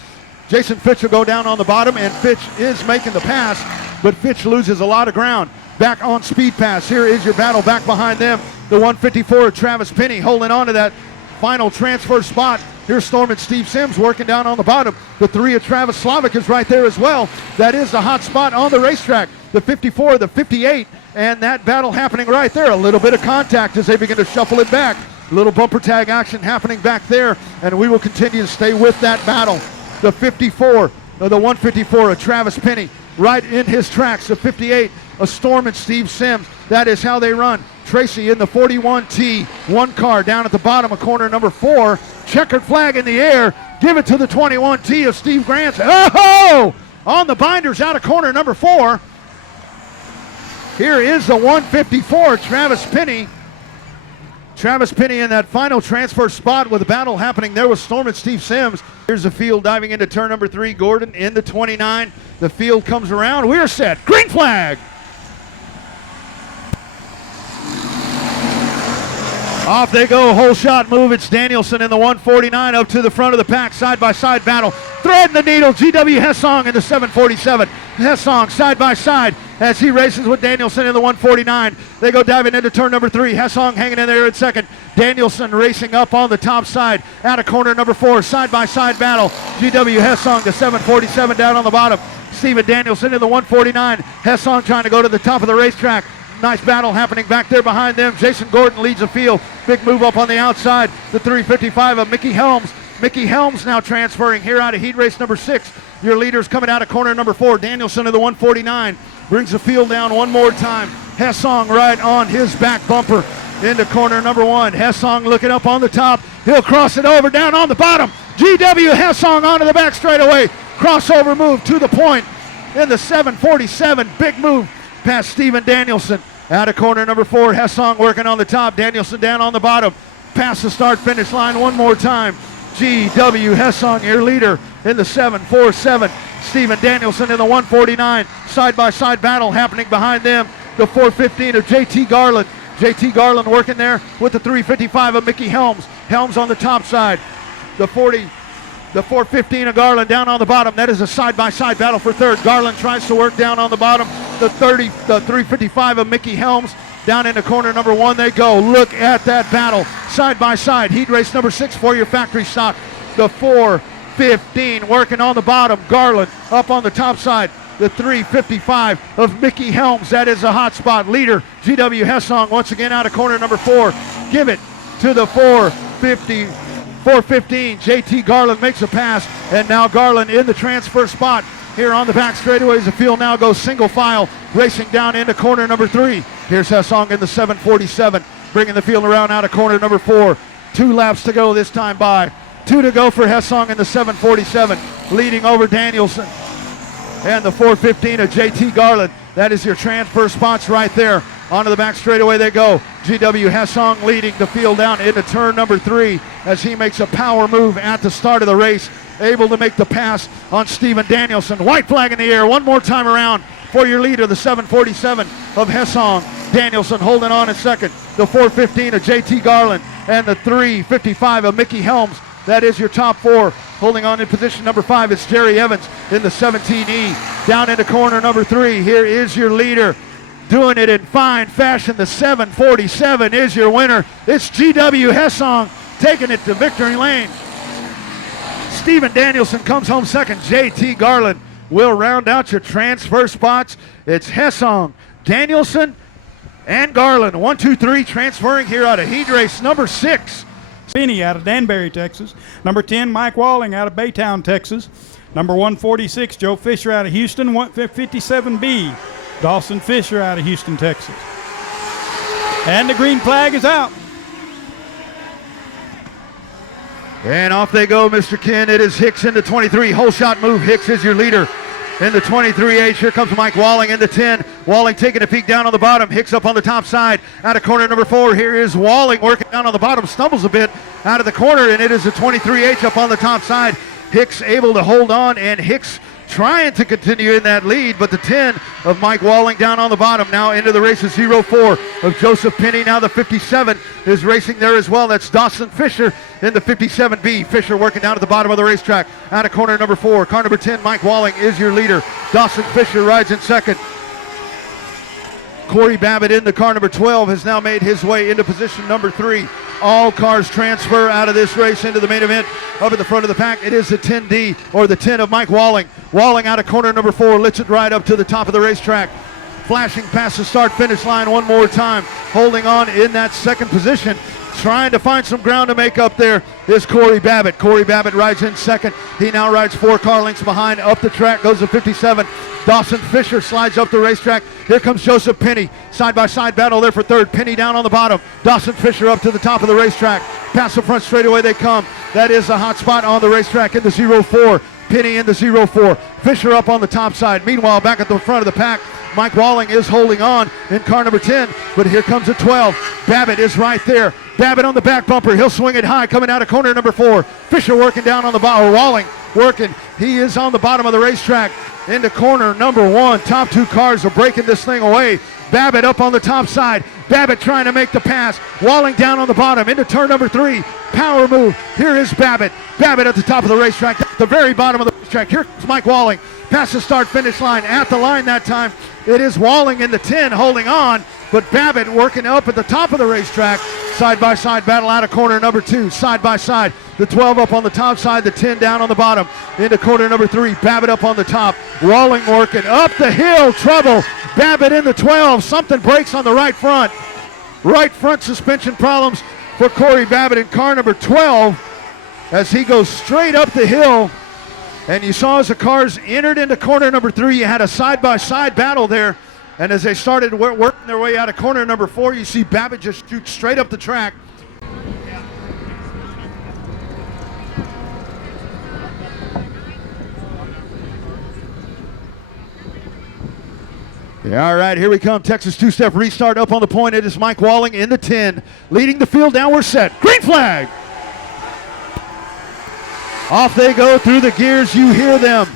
Jason Fitch will go down on the bottom, and Fitch is making the pass, but Fitch loses a lot of ground. Back on Speed Pass. Here is your battle back behind them. The 154, Travis Penny, holding on to that final transfer spot. Here's Storm and Steve Sims working down on the bottom. The 3 of Travis Slavic is right there as well. That is the hot spot on the racetrack. The 54, the 58, and that battle happening right there. A little bit of contact as they begin to shuffle it back. A little bumper tag action happening back there, and we will continue to stay with that battle. The 54, the 154 of Travis Penny, right in his tracks. The 58, a Storm and Steve Sims. That is how they run. Tracy in the 41T, 1 car down at the bottom of corner number 4. Checkered flag in the air. Give it to the 21T of Steve Grant. Oh! On the binders out of corner number 4. Here is the 154, Travis Penny. Travis Penny in that final transfer spot with a battle happening there with Storm and Steve Sims. Here's the field diving into turn number 3. Gordon in the 29. The field comes around. We're set. Green flag. Off they go, whole shot move. It's Danielson in the 149 up to the front of the pack, side-by-side battle. Threading the needle, GW Hessong in the 747. Hessong side by side as he races with Danielson in the 149. They go diving into turn number 3. Hessong hanging in there in second. Danielson racing up on the top side. Out of corner number 4, side-by-side battle. GW Hessong, the 747 down on the bottom. Steven Danielson in the 149. Hessong trying to go to the top of the racetrack. Nice battle happening back there behind them. Jason Gordon leads the field. Big move up on the outside. The 355 of Mickey Helms. Mickey Helms now transferring here out of heat race number 6. Your leaders coming out of corner number 4. Danielson in the 149. Brings the field down one more time. Hessong right on his back bumper into corner number 1. Hessong looking up on the top. He'll cross it over down on the bottom. GW Hessong onto the back straightaway. Crossover move to the point in the 747. Big move past Steven Danielson. Out of corner number 4, Hessong working on the top. Danielson down on the bottom. Past the start-finish line one more time. GW Hessong, your leader in the 747. Steven Danielson in the 149. Side-by-side battle happening behind them. The 415 of JT Garland. JT Garland working there with the 355 of Mickey Helms. Helms on the top side. The 415 of Garland down on the bottom. That is a side-by-side battle for third. Garland tries to work down on the bottom. The 355 of Mickey Helms down into corner number 1 they go. Look at that battle. Side-by-side. Heat race number 6 for your factory stock. The 415 working on the bottom. Garland up on the top side. The 355 of Mickey Helms. That is a hot spot. Leader, GW Hessong, once again out of corner number 4. Give it to the 415. JT Garland makes a pass, and now Garland in the transfer spot here on the back straightaways. The field now goes single file, racing down into corner number 3. Here's Hessong in the 747, bringing the field around out of corner number 4. 2 laps to go this time by. 2 to go for Hessong in the 747, leading over Danielson. And the 415 of JT Garland. That is your transfer spots right there. Onto the back straightaway they go. GW Hessong leading the field down into turn number 3 as he makes a power move at the start of the race. Able to make the pass on Steven Danielson. White flag in the air one more time around for your leader, the 747 of Hessong. Danielson holding on in second. The 415 of JT Garland and the 355 of Mickey Helms. That is your top 4. Holding on in position number 5 is Jerry Evans in the 17E. Down into corner number 3. Here is your leader, Doing it in fine fashion, the 747 is your winner. It's G.W. Hessong taking it to victory lane. Stephen Danielson comes home second. J.T. Garland will round out your transfer spots. It's Hessong, Danielson, and Garland. 1, 2, 3 transferring here out of heat race number 6. Finney out of Danbury, Texas. Number 10, Mike Walling out of Baytown, Texas. Number 146, Joe Fisher out of Houston. 57B, Dawson Fisher out of Houston, Texas. And the green flag is out. And off they go, Mr. Ken. It is Hicks in the 23. Whole shot move. Hicks is your leader. In the 23H, here comes Mike Walling in the 10. Walling taking a peek down on the bottom. Hicks up on the top side. Out of corner number 4, here is Walling working down on the bottom. Stumbles a bit out of the corner, and it is the 23H up on the top side. Hicks able to hold on, and Hicks trying to continue in that lead, but the 10 of Mike Walling down on the bottom. Now into the race is 04 of Joseph Penny. Now the 57 is racing there as well. That's Dawson Fisher in the 57B. Fisher working down at the bottom of the racetrack. Out of corner number 4. Car number 10, Mike Walling is your leader. Dawson Fisher rides in second. Corey Babbitt in the car number 12 has now made his way into position number 3. All cars transfer out of this race into the main event. Up at the front of the pack, it is the 10D, or the 10 of Mike Walling. Walling out of corner number 4, lets it ride up to the top of the racetrack. Flashing past the start-finish line one more time. Holding on in that second position. Trying to find some ground to make up there is Corey Babbitt. Corey Babbitt rides in second. He now rides 4 car lengths behind. Up the track goes the 57. Dawson Fisher slides up the racetrack. Here comes Joseph Penny. Side-by-side battle there for third. Penny down on the bottom. Dawson Fisher up to the top of the racetrack. Past the front straightaway they come. That is a hot spot on the racetrack in the 04. Penny in the 04. Fisher up on the top side. Meanwhile, back at the front of the pack, Mike Walling is holding on in car number 10, but here comes a 12. Babbitt is right there. Babbitt on the back bumper. He'll swing it high coming out of corner number 4. Fisher working down on the bottom. Walling working. He is on the bottom of the racetrack into corner number 1. Top 2 cars are breaking this thing away. Babbitt up on the top side. Babbitt trying to make the pass. Walling down on the bottom into turn number 3. Power move. Here is Babbitt. Babbitt at the top of the racetrack. At the very bottom of the racetrack. Here comes Mike Walling. Past the start-finish line. At the line that time, it is Walling in the 10 holding on, but Babbitt working up at the top of the racetrack. Side-by-side battle out of corner number 2. Side-by-side. The 12 up on the top side, the 10 down on the bottom. Into corner number 3. Babbitt up on the top. Walling working up the hill. Trouble. Babbitt in the 12. Something breaks on the right front. Right front suspension problems for Corey Babbitt in car number 12 as he goes straight up the hill. And you saw as the cars entered into corner number 3, you had a side-by-side battle there. And as they started working their way out of corner number 4, you see Babbitt just shoot straight up the track. Yeah, all right, here we come. Texas two-step restart up on the point. It is Mike Walling in the 10, leading the field down. We're set. Green flag! Off they go through the gears. You hear them.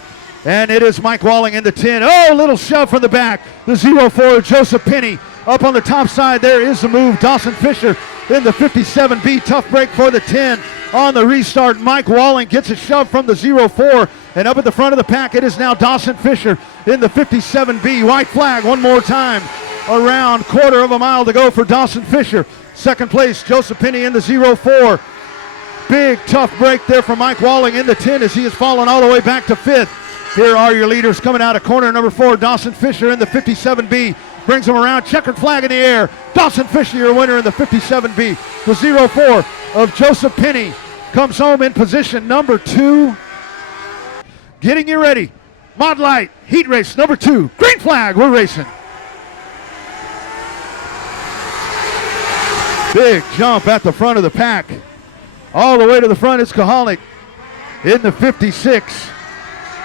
And it is Mike Walling in the 10. Oh, little shove from the back. The 04, Joseph Penny. Up on the top side, there is the move. Dawson Fisher in the 57B. Tough break for the 10 on the restart. Mike Walling gets a shove from the 04. And up at the front of the pack, it is now Dawson Fisher in the 57B. White flag one more time. Around quarter of a mile to go for Dawson Fisher. Second place, Joseph Penny in the 04. Big tough break there for Mike Walling in the 10 as he has fallen all the way back to 5th. Here are your leaders coming out of corner number 4. Dawson Fisher in the 57B. Brings him around. Checkered flag in the air. Dawson Fisher, your winner in the 57B. The 04 of Joseph Penny comes home in position number 2. Getting you ready. Mod Light heat race number 2. Green flag. We're racing. Big jump at the front of the pack. All the way to the front is Kohalik in the 56.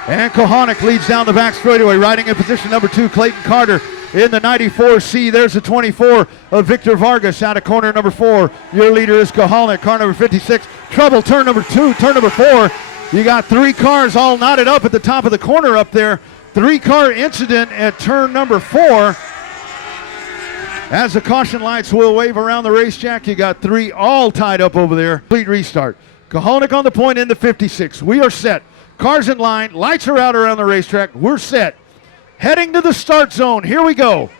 And Kohalik leads down the back straightaway, riding in position number 2, Clayton Carter in the 94C. There's the 24 of Victor Vargas out of corner number 4. Your leader is Kohalik, car number 56. Trouble, turn number 2, turn number 4. You got 3 cars all knotted up at the top of the corner up there. 3-car incident at turn number 4. As the caution lights will wave around the racetrack, you got 3 all tied up over there. Complete restart. Kohalik on the point in the 56. We are set. Cars in line. Lights are out around the racetrack. We're set. Heading to the start zone. Here we go.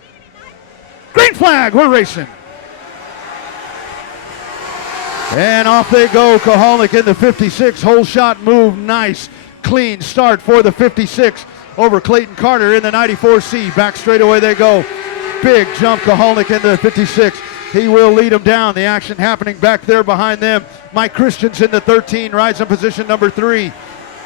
Green flag, we're racing. And off they go. Kaholnik in the 56. Whole shot move. Nice, clean start for the 56 over Clayton Carter in the 94C. Back straightaway they go. Big jump, Kaholnik in the 56. He will lead them down. The action happening back there behind them. Mike Christians in the 13 rides in position number 3.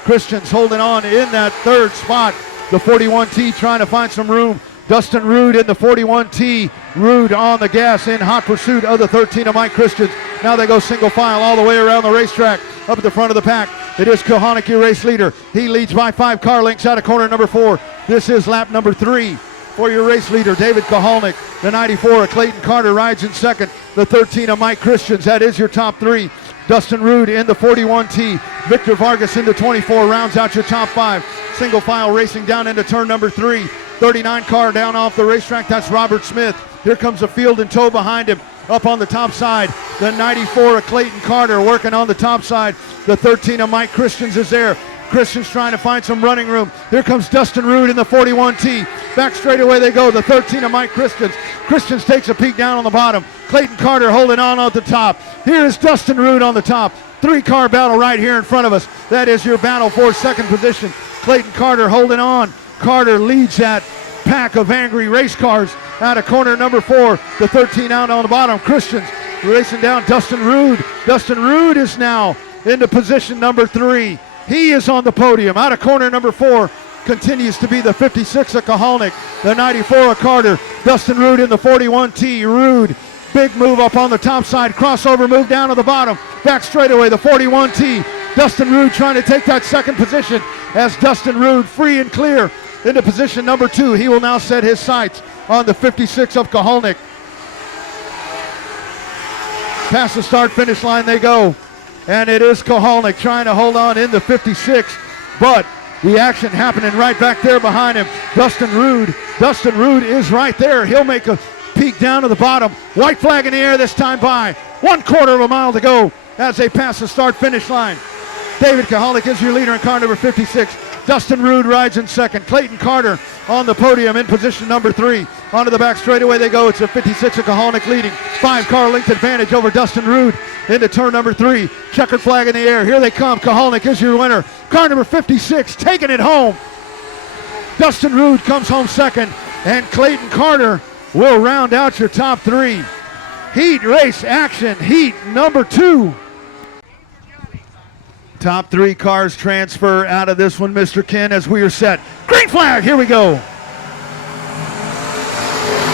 Christians holding on in that third spot. The 41T trying to find some room. Dustin Rude in the 41T. Rude on the gas in hot pursuit of the 13 of Mike Christians. Now they go single file all the way around the racetrack. Up at the front of the pack, it is Kaholnik, your race leader. He leads by 5 car lengths out of corner number 4. This is lap number 3 for your race leader, David Kaholnik. The 94 of Clayton Carter rides in second. The 13 of Mike Christians, that is your top 3. Dustin Rude in the 41T. Victor Vargas in the 24 rounds out your top 5. Single file racing down into turn number 3. 39 car down off the racetrack, that's Robert Smith. Here comes a field in tow behind him. Up on the top side, the 94 of Clayton Carter working on the top side. The 13 of Mike Christians is there. Christians trying to find some running room. Here comes Dustin Rude in the 41T. Back straightaway they go, the 13 of Mike Christians. Christians takes a peek down on the bottom. Clayton Carter holding on at the top. Here is Dustin Rude on the top. 3-car battle right here in front of us. That is your battle for second position. Clayton Carter holding on. Carter leads that pack of angry race cars out of corner number 4. The 13 out on the bottom. Christians racing down Dustin Rude. Dustin Rude is now into position number 3. He is on the podium. Out of corner number 4 continues to be the 56 of Kaholnik. The 94 of Carter. Dustin Rude in the 41T. Rude, big move up on the top side. Crossover move down to the bottom. Back straightaway, the 41T. Dustin Rude trying to take that second position as Dustin Rude free and clear into position number 2. He will now set his sights on the 56 of Kaholnik. Past the start finish line they go. And it is Kaholnik trying to hold on in the 56. But the action happening right back there behind him. Dustin Rude. Dustin Rude is right there. He'll make a peek down to the bottom. White flag in the air this time by. 1/4 of a mile to go as they pass the start finish line. David Kaholnik is your leader in car number 56. Dustin Rude rides in second. Clayton Carter on the podium in position number 3. Onto the back straightaway they go. It's a 56 of Kaholnik leading. 5-car length advantage over Dustin Rude into turn number 3. Checkered flag in the air. Here they come. Kaholnik is your winner. Car number 56 taking it home. Dustin Rude comes home second. And Clayton Carter will round out your top 3. Heat race action. Heat number 2. Top 3 cars transfer out of this one, Mr. Ken, as we are set. Green flag, here we go.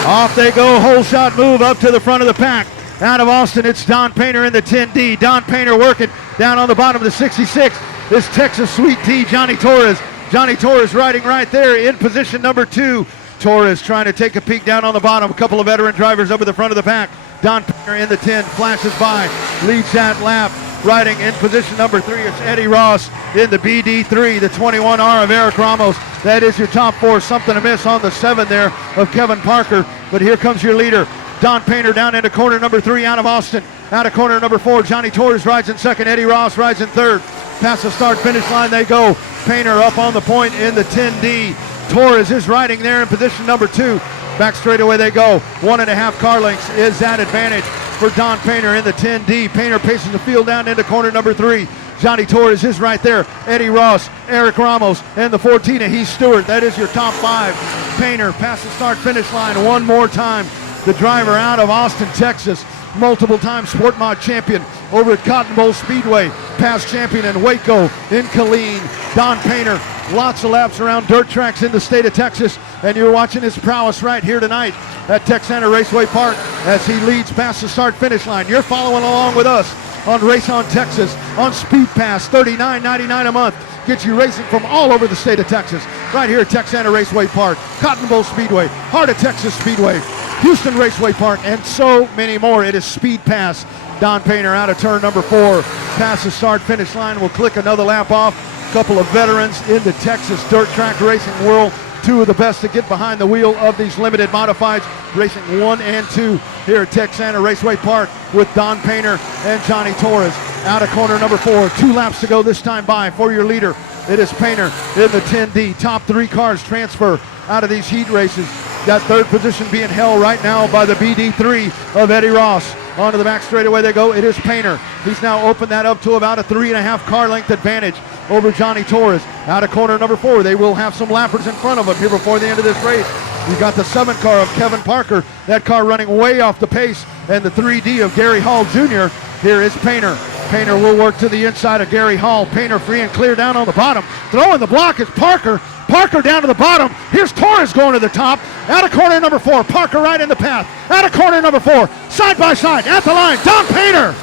Off they go, whole shot move up to the front of the pack. Out of Austin, it's Don Painter in the 10D. Don Painter working down on the bottom of the 66. This Texas Sweet Tea, Johnny Torres. Johnny Torres riding right there in position number 2. Torres trying to take a peek down on the bottom. A couple of veteran drivers up at the front of the pack. Don Painter in the 10, flashes by, leads that lap. Riding in position number 3, it's Eddie Ross in the BD3, the 21R of Eric Ramos. That is your top 4. Something to miss on the 7 there of Kevin Parker. But here comes your leader. Don Painter down into corner number 3 out of Austin. Out of corner number 4, Johnny Torres rides in second. Eddie Ross rides in third. Past the start finish line they go. Painter up on the point in the 10D. Torres is riding there in position number 2. Back straightaway they go. 1.5 car lengths is that advantage for Don Painter in the 10D. Painter paces the field down into corner number 3. Johnny Torres is right there. Eddie Ross, Eric Ramos, and the 14 of Heath Stewart. That is your top 5. Painter past the start finish line one more time. The driver out of Austin, Texas. Multiple time Sport Mod champion over at Cotton Bowl Speedway. Past champion in Waco, in Killeen. Don Painter, lots of laps around dirt tracks in the state of Texas. And you're watching his prowess right here tonight at Texana Raceway Park as he leads past the start finish line. You're following along with us on Race On Texas on Speed Pass, $39.99 a month. Gets you racing from all over the state of Texas. Right here at Texana Raceway Park, Cotton Bowl Speedway, Heart of Texas Speedway, Houston Raceway Park, and so many more. It is Speed Pass. Don Painter out of turn number 4. Past the start finish line. We'll click another lap off. A couple of veterans in the Texas dirt track racing world. 2 of the best to get behind the wheel of these limited modifieds, racing 1 and 2 here at Texana Raceway Park with Don Painter and Johnny Torres. Out of corner number 4, 2 laps to go this time by for your leader. It is Painter in the 10D. Top 3 cars transfer out of these heat races. That third position being held right now by the BD3 of Eddie Ross. Onto the back straightaway they go. It is Painter. He's now opened that up to about a 3.5 car length advantage over Johnny Torres. Out of corner number 4, they will have some lappers in front of them here before the end of this race. You got the 7 car of Kevin Parker. That car running way off the pace. And the 3D of Gary Hall Jr. Here is Painter. Painter will work to the inside of Gary Hall. Painter free and clear down on the bottom. Throwing the block is Parker. Parker down to the bottom. Here's Torres going to the top. Out of corner number 4. Parker right in the path. Out of corner number 4. Side by side. At the line. Don Painter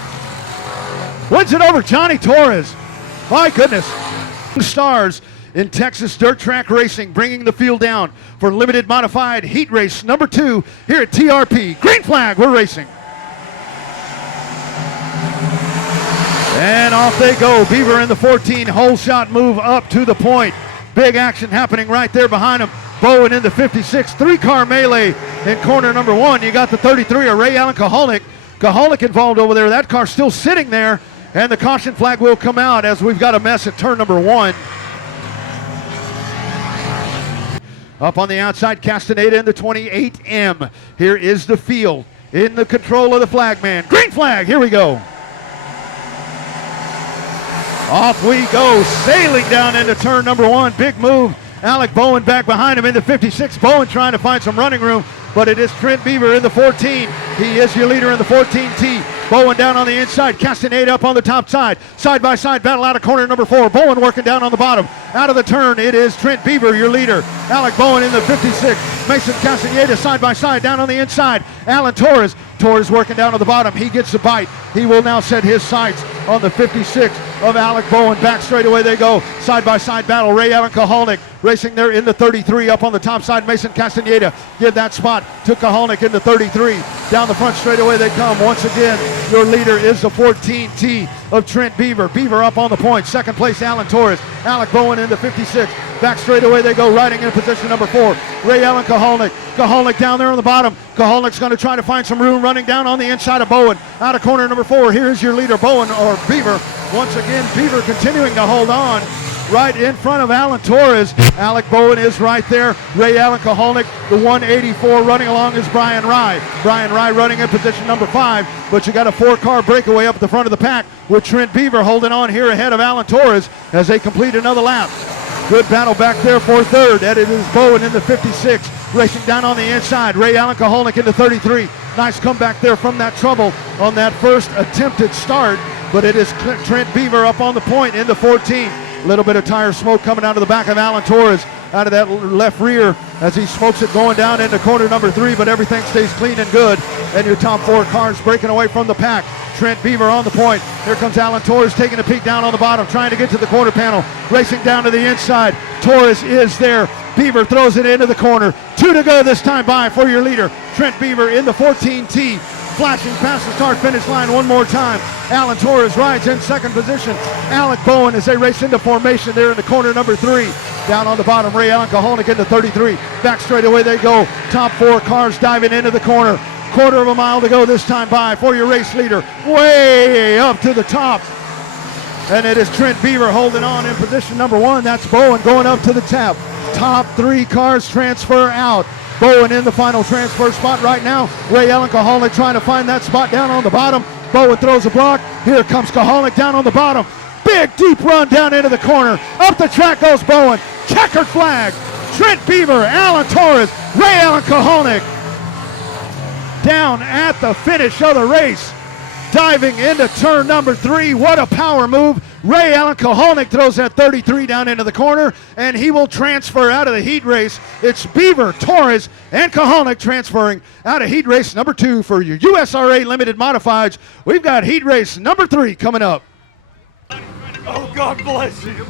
wins it over Johnny Torres. My goodness. Stars in Texas dirt track racing, bringing the field down for limited modified heat race number 2 here at TRP. Green flag. We're racing. And off they go. Beaver in the 14 hole shot move up to the point. Big action happening right there behind him. Bowen in the 56, 3-car melee in corner number 1. You got the 33 of Ray Allen Kaholic. Kaholic involved over there. That car still sitting there, and the caution flag will come out as we've got a mess at turn number 1. Up on the outside, Castaneda in the 28M. Here is the field in the control of the flagman. Green flag, here we go. Off we go, sailing down into turn number 1. Big move. Alec Bowen back behind him in the 56. Bowen trying to find some running room, but it is Trent Beaver in the 14. He is your leader in the 14T. Bowen down on the inside. Castaneda up on the top side. Side by side battle out of corner number 4. Bowen working down on the bottom. Out of the turn, it is Trent Beaver, your leader. Alec Bowen in the 56. Mason Castaneda side by side down on the inside. Alan Torres. Torres working down on the bottom. He gets the bite. He will now set his sights on the 56 of Alec Bowen. Back straight away they go. Side by side battle. Ray Allen Kaholic racing there in the 33 up on the top side. Mason Castaneda give that spot to Kaholic in the 33. Down the front straight away they come. Once again, your leader is the 14T of Trent Beaver. Beaver up on the point. Second place, Alan Torres. Alec Bowen in the 56. Back straight away they go, riding in position number 4. Ray Allen Kaholic. Kaholic down there on the bottom. Kaholic's going to try to find some room running down on the inside of Bowen. Out of corner number 4, here's your leader, Bowen, or Beaver. Once again, Beaver continuing to hold on right in front of Alan Torres. Alec Bowen is right there. Ray Allen Kaholic, the 184 running along is Brian Rye. Brian Rye running in position number 5, but you got a 4-car breakaway up at the front of the pack with Trent Beaver holding on here ahead of Alan Torres as they complete another lap. Good battle back there for third. That it is Bowen in the 56, racing down on the inside. Ray Allen Kaholic in the 33. Nice comeback there from that trouble on that first attempted start, but it is Trent Beaver up on the point in the 14. A little bit of tire smoke coming out of the back of Alan Torres, out of that left rear as he smokes it going down into corner number 3, but everything stays clean and good. And your top 4 cars breaking away from the pack. Trent Beaver on the point. Here comes Alan Torres taking a peek down on the bottom, trying to get to the quarter panel, racing down to the inside. Torres is there. Beaver throws it into the corner. 2 to go this time by for your leader, Trent Beaver in the 14T. Flashing past the start-finish line one more time. Alan Torres rides in second position. Alec Bowen as they race into formation there in the corner number 3. Down on the bottom, Ray Allen Kaholic in the 33. Back straight away they go. Top 4 cars diving into the corner. Quarter of a mile to go this time by for your race leader. Way up to the top. And it is Trent Beaver holding on in position number 1. That's Bowen going up to the top. Top 3 cars transfer out. Bowen in the final transfer spot right now. Ray Allen Kaholic trying to find that spot down on the bottom. Bowen throws a block. Here comes Kaholic down on the bottom. Big deep run down into the corner. Up the track goes Bowen. Checkered flag. Trent Beaver, Alan Torres, Ray Allen Kaholic down at the finish of the race. Diving into turn number 3. What a power move. Ray Allen Kaholic throws that 33 down into the corner, and he will transfer out of the heat race. It's Beaver, Torres, and Kaholic transferring out of heat race number 2 for your USRA Limited Modifieds. We've got heat race number 3 coming up. Oh, God bless you.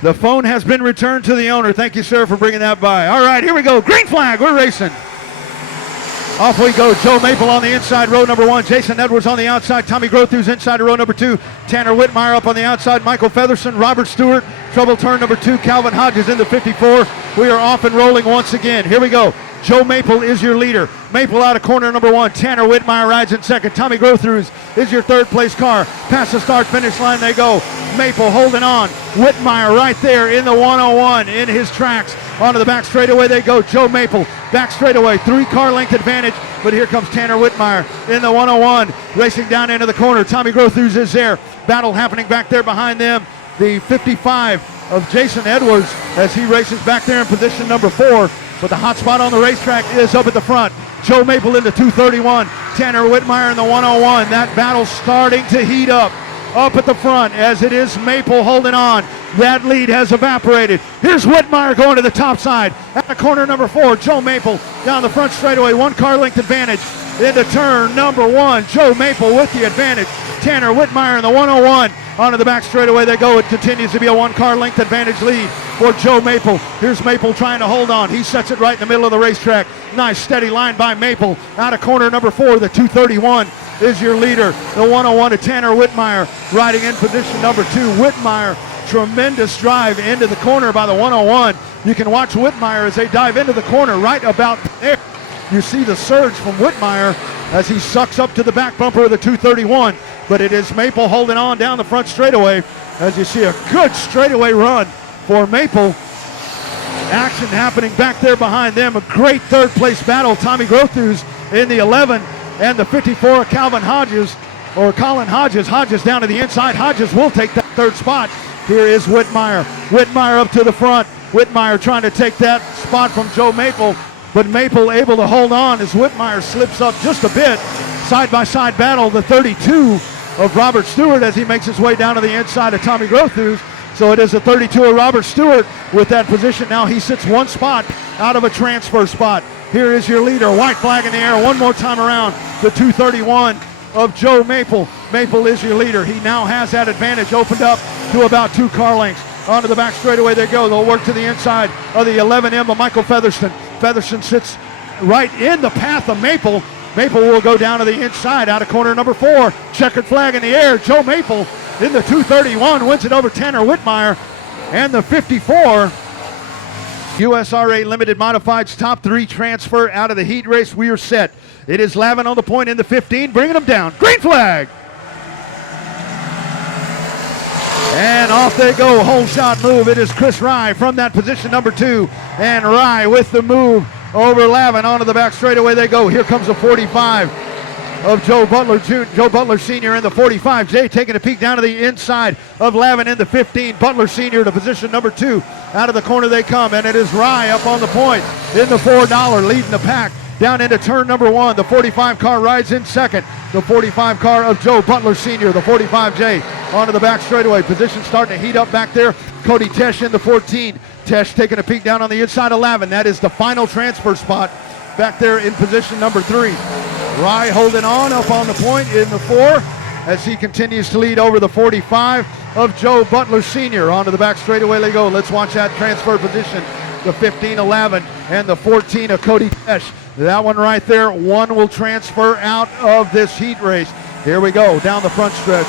The phone has been returned to the owner. Thank you, sir, for bringing that by. All right, here we go. Green flag. We're racing. Off we go. Joe Maple on the inside, row number 1. Jason Edwards on the outside. Tommy Grothew's inside of row number 2. Tanner Whitmire up on the outside. Michael Featherson, Robert Stewart. Trouble turn number 2. Calvin Hodges in the 54. We are off and rolling once again. Here we go. Joe Maple is your leader. Maple out of corner number 1. Tanner Whitmire rides in second. Tommy Grothews is your third place car. Past the start finish line they go. Maple holding on. Whitmire right there in the 101 in his tracks. Onto the back straightaway they go. Joe Maple back straightaway, 3-car length advantage, but here comes Tanner Whitmire in the 101, racing down into the corner. Tommy Grothus is there. Battle happening back there behind them. The 55 of Jason Edwards as he races back there in position number 4, but the hot spot on the racetrack is up at the front. Joe Maple in the 231, Tanner Whitmire in the 101. That battle starting to heat up at the front as it is Maple holding on. That lead has evaporated. Here's Whitmire going to the top side. At the corner number 4, Joe Maple down the front straightaway, 1-car length advantage. Into turn number 1, Joe Maple with the advantage. Tanner Whitmire in the 101. Onto the back straightaway they go. It continues to be a 1-car length advantage lead for Joe Maple. Here's Maple trying to hold on. He sets it right in the middle of the racetrack. Nice steady line by Maple. Out of corner number 4, the 231 is your leader. The 101 to Tanner Whitmire riding in position number 2. Whitmire, tremendous drive into the corner by the 101. You can watch Whitmire as they dive into the corner right about there. You see the surge from Whitmire as he sucks up to the back bumper of the 231. But it is Maple holding on down the front straightaway as you see a good straightaway run for Maple. Action happening back there behind them. A great third place battle. Tommy Grothus in the 11 and the 54 of Colin Hodges. Hodges down to the inside. Hodges will take that third spot. Here is Whitmire. Whitmire up to the front. Whitmire trying to take that spot from Joe Maple, but Maple able to hold on as Whitmire slips up just a bit. Side-by-side battle, the 32 of Robert Stewart as he makes his way down to the inside of Tommy Grothus. So it is the 32 of Robert Stewart with that position. Now he sits 1 spot out of a transfer spot. Here is your leader, white flag in the air one more time around, the 231 of Joe Maple. Maple is your leader. He now has that advantage opened up to about 2 car lengths. Onto the back straightaway they go. They'll work to the inside of the 11M of Michael Featherston. Featherston sits right in the path of Maple. Maple will go down to the inside out of corner number 4. Checkered flag in the air. Joe Maple in the 231 wins it over Tanner Whitmire. And the 54 USRA Limited Modifieds top 3 transfer out of the heat race. We are set. It is Lavin on the point in the 15, bringing them down. Green flag. And off they go, whole shot move. It is Chris Rye from that position number 2. And Rye with the move over Lavin. Onto the back straightaway they go. Here comes the 45 of Joe Butler Sr. in the 45. Jay taking a peek down to the inside of Lavin in the 15. Butler Sr. to position number 2. Out of the corner they come, and it is Rye up on the point in the $4, leading the pack down into turn number 1. The 45 car rides in second. The 45 car of Joe Butler Sr., the 45J, onto the back straightaway. Position starting to heat up back there. Cody Tesh in the 14. Tesh taking a peek down on the inside of Lavin. That is the final transfer spot back there in position number 3. Rye holding on up on the point in the 4 as he continues to lead over the 45 of Joe Butler Sr. Onto the back straightaway they go. Let's watch that transfer position. The 15 of Lavin and the 14 of Cody Tesh. That one right there, one will transfer out of this heat race. Here we go, down the front stretch.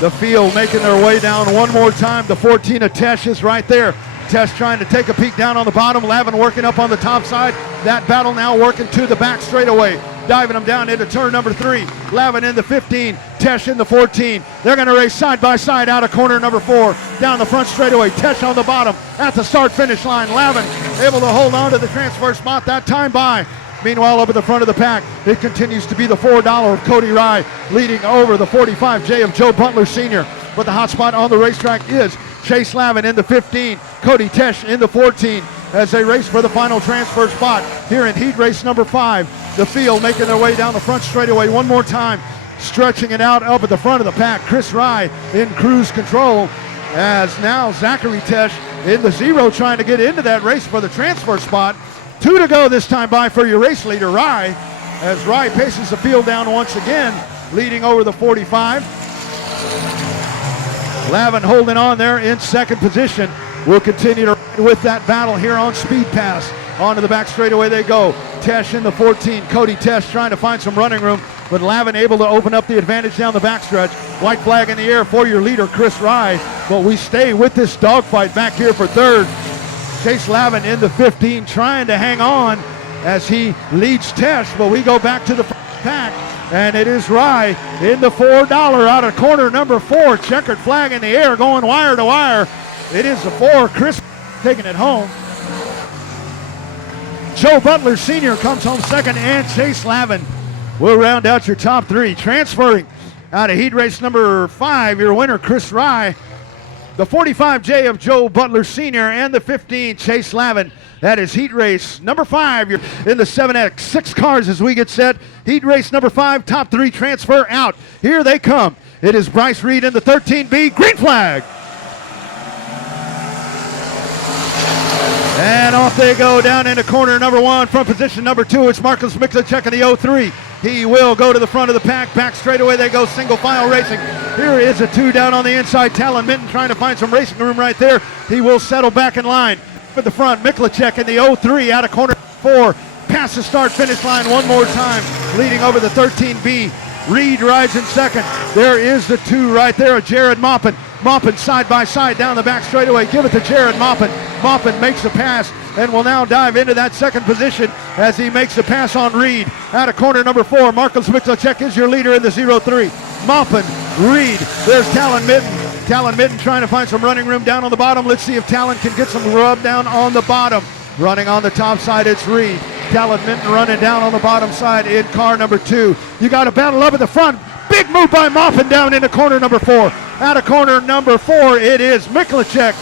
The field making their way down one more time. The 14 of Tesh is right there. Tesh trying to take a peek down on the bottom. Lavin working up on the top side. That battle now working to the back straightaway. Diving them down into turn number 3. Lavin in the 15, Tesh in the 14. They're going to race side by side out of corner number 4. Down the front straightaway, Tesh on the bottom at the start-finish line. Lavin able to hold on to the transfer spot that time by. Meanwhile, up at the front of the pack, it continues to be the $4 of Cody Rye leading over the 45J of Joe Butler Sr. But the hot spot on the racetrack is Chase Lavin in the 15, Cody Tesh in the 14 as they race for the final transfer spot here in heat race number 5. The field making their way down the front straightaway one more time, stretching it out up at the front of the pack. Chris Rye in cruise control as now Zachary Tesh in the 0 trying to get into that race for the transfer spot. 2 to go this time by for your race leader, Rye, as Rye paces the field down once again, leading over the 45. Lavin holding on there in second position. We'll continue to ride with that battle here on Speed Pass. Onto the back straightaway they go. Tesh in the 14. Cody Tesh trying to find some running room, but Lavin able to open up the advantage down the backstretch. White flag in the air for your leader, Chris Rye. But we stay with this dogfight back here for third. Chase Lavin in the 15 trying to hang on as he leads Tesh, but we go back to the pack, and it is Rye in the $4 out of corner number 4. Checkered flag in the air, going wire to wire. It is the 4. Chris taking it home. Joe Butler Sr. comes home second, and Chase Lavin will round out your top 3. Transferring out of heat race number 5, your winner, Chris Rye. The 45J of Joe Butler Sr. and the 15, Chase Lavin. That is heat race number 5. You're in the 7X. 6 cars as we get set. Heat race number 5, top 3 transfer out. Here they come. It is Bryce Reed in the 13B. Green flag. And off they go down into corner number 1. From position number 2, it's Marcus Miklicek in the 03. He will go to the front of the pack. Back straightaway they go, single file racing. Here is a 2 down on the inside. Talon Minton trying to find some racing room right there. He will settle back in line. At the front, Miklicek in the 03 out of corner 4. Past the start finish line one more time. Leading over the 13B. Reed rides in second. There is the 2 right there, Jared Maupin. Maupin side by side down the back straightaway. Give it to Jared Maupin. Maupin makes the pass and will now dive into that second position as he makes the pass on Reed. Out of corner number 4, Marcus Miklicek is your leader in the 03. Maupin, Reed, there's Talon Minton. Talon Minton trying to find some running room down on the bottom. Let's see if Talon can get some rub down on the bottom. Running on the top side, it's Reed. Talon Minton running down on the bottom side in car number 2. You got a battle up at the front. Big move by Maupin down into corner number 4. Out of corner number 4, it is Miklicek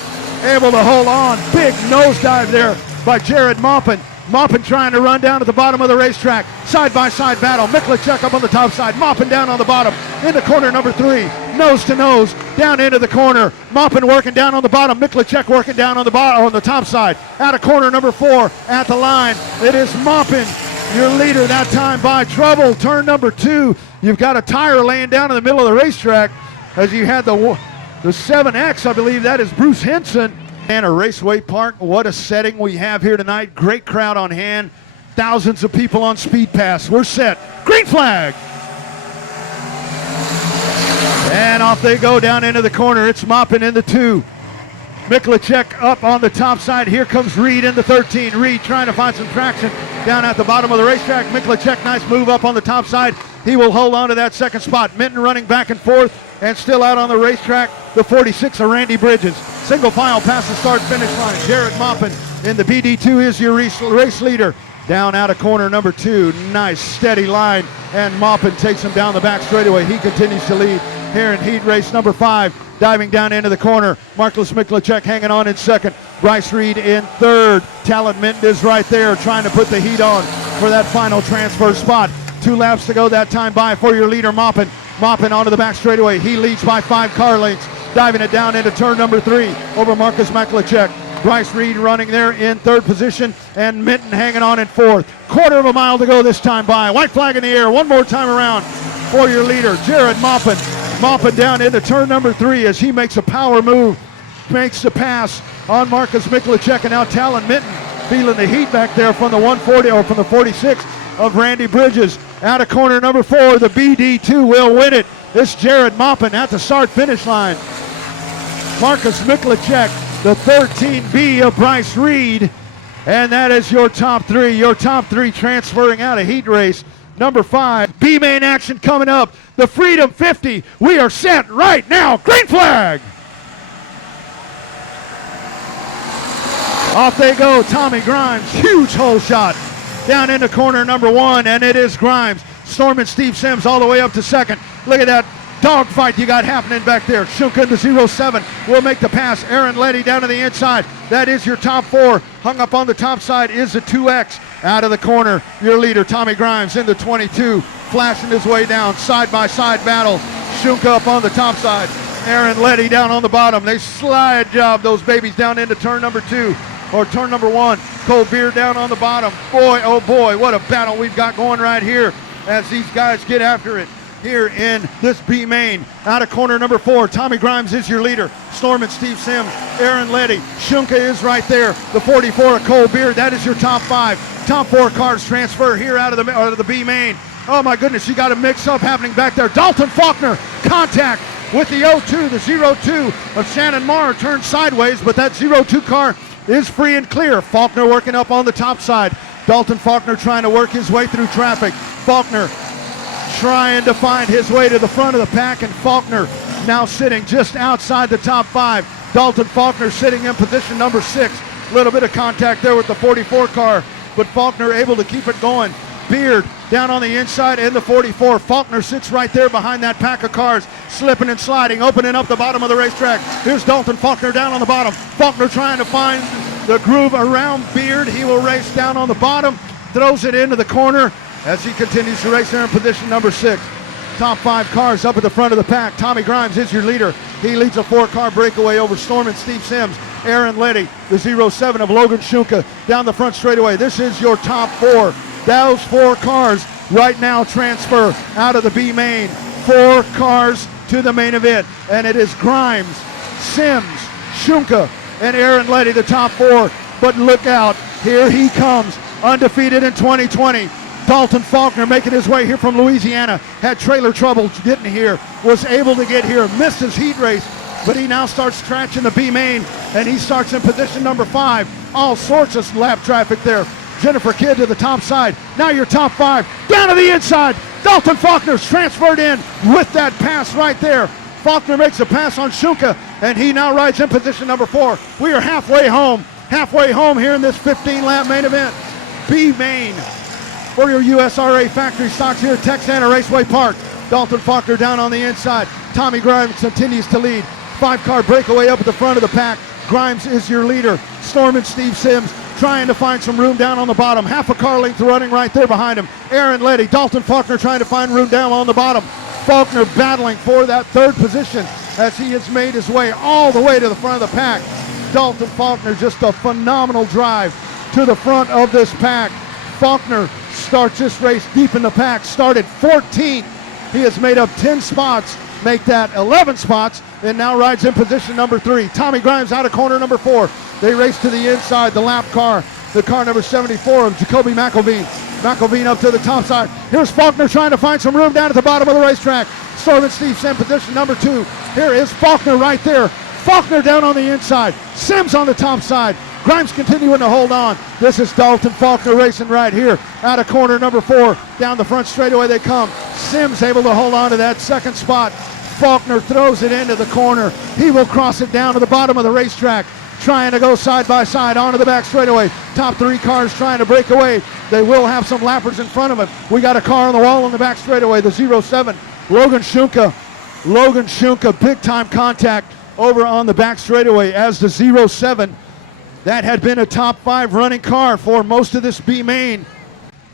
able to hold on. Big nosedive there by Jared Maupin. Maupin trying to run down to the bottom of the racetrack. Side-by-side battle. Miklicek up on the top side. Maupin down on the bottom. Into corner number 3. Nose to nose. Down into the corner. Maupin working down on the bottom. Miklicek working down on the bottom, on the top side. Out of corner number 4. At the line, it is Maupin, your leader that time by trouble. Turn number 2. You've got a tire laying down in the middle of the racetrack as you had the 7X, I believe that is Bruce Henson. And a Raceway Park, what a setting we have here tonight. Great crowd on hand. Thousands of people on Speed Pass. We're set. Green flag. And off they go down into the corner. It's Maupin in the 2. Miklicek up on the top side. Here comes Reed in the 13. Reed trying to find some traction down at the bottom of the racetrack. Miklicek, nice move up on the top side. He will hold on to that second spot. Minton running back and forth and still out on the racetrack. The 46 of Randy Bridges. Single file past the start finish line. Jared Maupin in the BD2 is your race leader. Down out of corner number 2. Nice steady line. And Maupin takes him down the back straightaway. He continues to lead here in heat race number 5. Diving down into the corner. Marcus Miklicek hanging on in second. Bryce Reed in third. Talon Minton is right there trying to put the heat on for that final transfer spot. 2 laps to go that time by for your leader, Maupin. Maupin onto the back straightaway. He leads by 5 car lengths. Diving it down into turn number 3 over Marcus Miklicek. Bryce Reed running there in third position and Minton hanging on in 4th. Quarter of a mile to go this time by. White flag in the air one more time around for your leader, Jared Maupin. Maupin down into turn number 3 as he makes a power move. Makes the pass on Marcus Miklicek, and now Talon Minton feeling the heat back there from the 140 or from the 46 of Randy Bridges. Out of corner number 4, the BD2 will win it. It's Jared Maupin at the start finish line. Marcus Miklicek, the 13B of Bryce Reed, and that is your top 3. Your top 3 transferring out of heat race number 5. B-main action coming up. The Freedom 50. We are set right now. Green flag. Off they go. Tommy Grimes. Huge hole shot down into corner number 1, and it is Grimes. Storming Steve Sims all the way up to second. Look at that dogfight you got happening back there. Shunka in the 07 will make the pass. Aaron Letty down to the inside. That is your top 4. Hung up on the top side is the 2X. Out of the corner, your leader, Tommy Grimes in the 22. Flashing his way down. Side-by-side battle. Shunka up on the top side. Aaron Letty down on the bottom. They slide job those babies down into turn number 2. Or turn number 1. Cole Beer down on the bottom. Boy, oh boy, what a battle we've got going right here as these guys get after it here in this B main. Out of corner number 4, Tommy Grimes is your leader. Stormin' Steve Sims, Aaron Letty, Shunka is right there. The 44 of Cole Beard, that is your top 5. Top 4 cars transfer here out of the B main. Oh my goodness, you got a mix-up happening back there. Dalton Faulkner, contact with the 02, the 02 of Shannon Marr turned sideways, but that 02 car is free and clear. Faulkner working up on the top side. Dalton Faulkner trying to work his way through traffic. Faulkner trying to find his way to the front of the pack, and Faulkner now sitting just outside the top 5. Dalton Faulkner sitting in position number 6. A little bit of contact there with the 44 car, but Faulkner able to keep it going. Beard down on the inside in the 44. Faulkner sits right there behind that pack of cars, slipping and sliding, opening up the bottom of the racetrack. Here's Dalton Faulkner down on the bottom. Faulkner trying to find the groove around Beard. He will race down on the bottom, throws it into the corner as he continues to race there in position number 6. Top 5 cars up at the front of the pack. Tommy Grimes is your leader. He leads a 4-car breakaway over Storm and Steve Sims. Aaron Letty, the 07 of Logan Shunka, down the front straightaway. This is your top 4. Those 4 cars right now transfer out of the B main. 4 cars to the main event. And it is Grimes, Sims, Shunka, and Aaron Letty, the top 4. But look out, here he comes, undefeated in 2020. Dalton Faulkner making his way here from Louisiana. Had trailer trouble getting here. Was able to get here, missed his heat race, but he now starts scratching the B main, and he starts in position number 5. All sorts of lap traffic there. Jennifer Kidd to the top side. Now your top 5. Down to the inside. Dalton Faulkner's transferred in with that pass right there. Faulkner makes a pass on Shunka, and he now rides in position number 4. We are halfway home. Halfway home here in this 15-lap main event. B main for your USRA factory stocks here at Texana Raceway Park. Dalton Faulkner down on the inside. Tommy Grimes continues to lead. 5-car breakaway up at the front of the pack. Grimes is your leader. Storm and Steve Sims trying to find some room down on the bottom. Half a car length running right there behind him. Aaron Letty, Dalton Faulkner trying to find room down on the bottom. Faulkner battling for that 3rd position as he has made his way all the way to the front of the pack. Dalton Faulkner, just a phenomenal drive to the front of this pack. Faulkner starts this race deep in the pack, started 14th. He has made up 10 spots, make that 11 spots, and now rides in position number 3. Tommy Grimes out of corner number 4. They race to the inside, the lap car, the car number 74 of Jacoby McElveen. McElveen up to the top side. Here's Faulkner trying to find some room down at the bottom of the racetrack. Storm and Steve Sims position number 2. Here is Faulkner right there. Faulkner down on the inside. Sims on the top side. Grimes continuing to hold on. This is Dalton Faulkner racing right here out of corner number 4. Down the front straightaway they come. Sims able to hold on to that 2nd spot. Faulkner throws it into the corner. He will cross it down to the bottom of the racetrack, trying to go side by side onto the back straightaway. Top 3 cars trying to break away. They will have some lappers in front of him. We got a car on the wall on the back straightaway, the 07, Logan Shunka. Logan Shunka, big time contact over on the back straightaway as the 07. That had been a top 5 running car for most of this B main.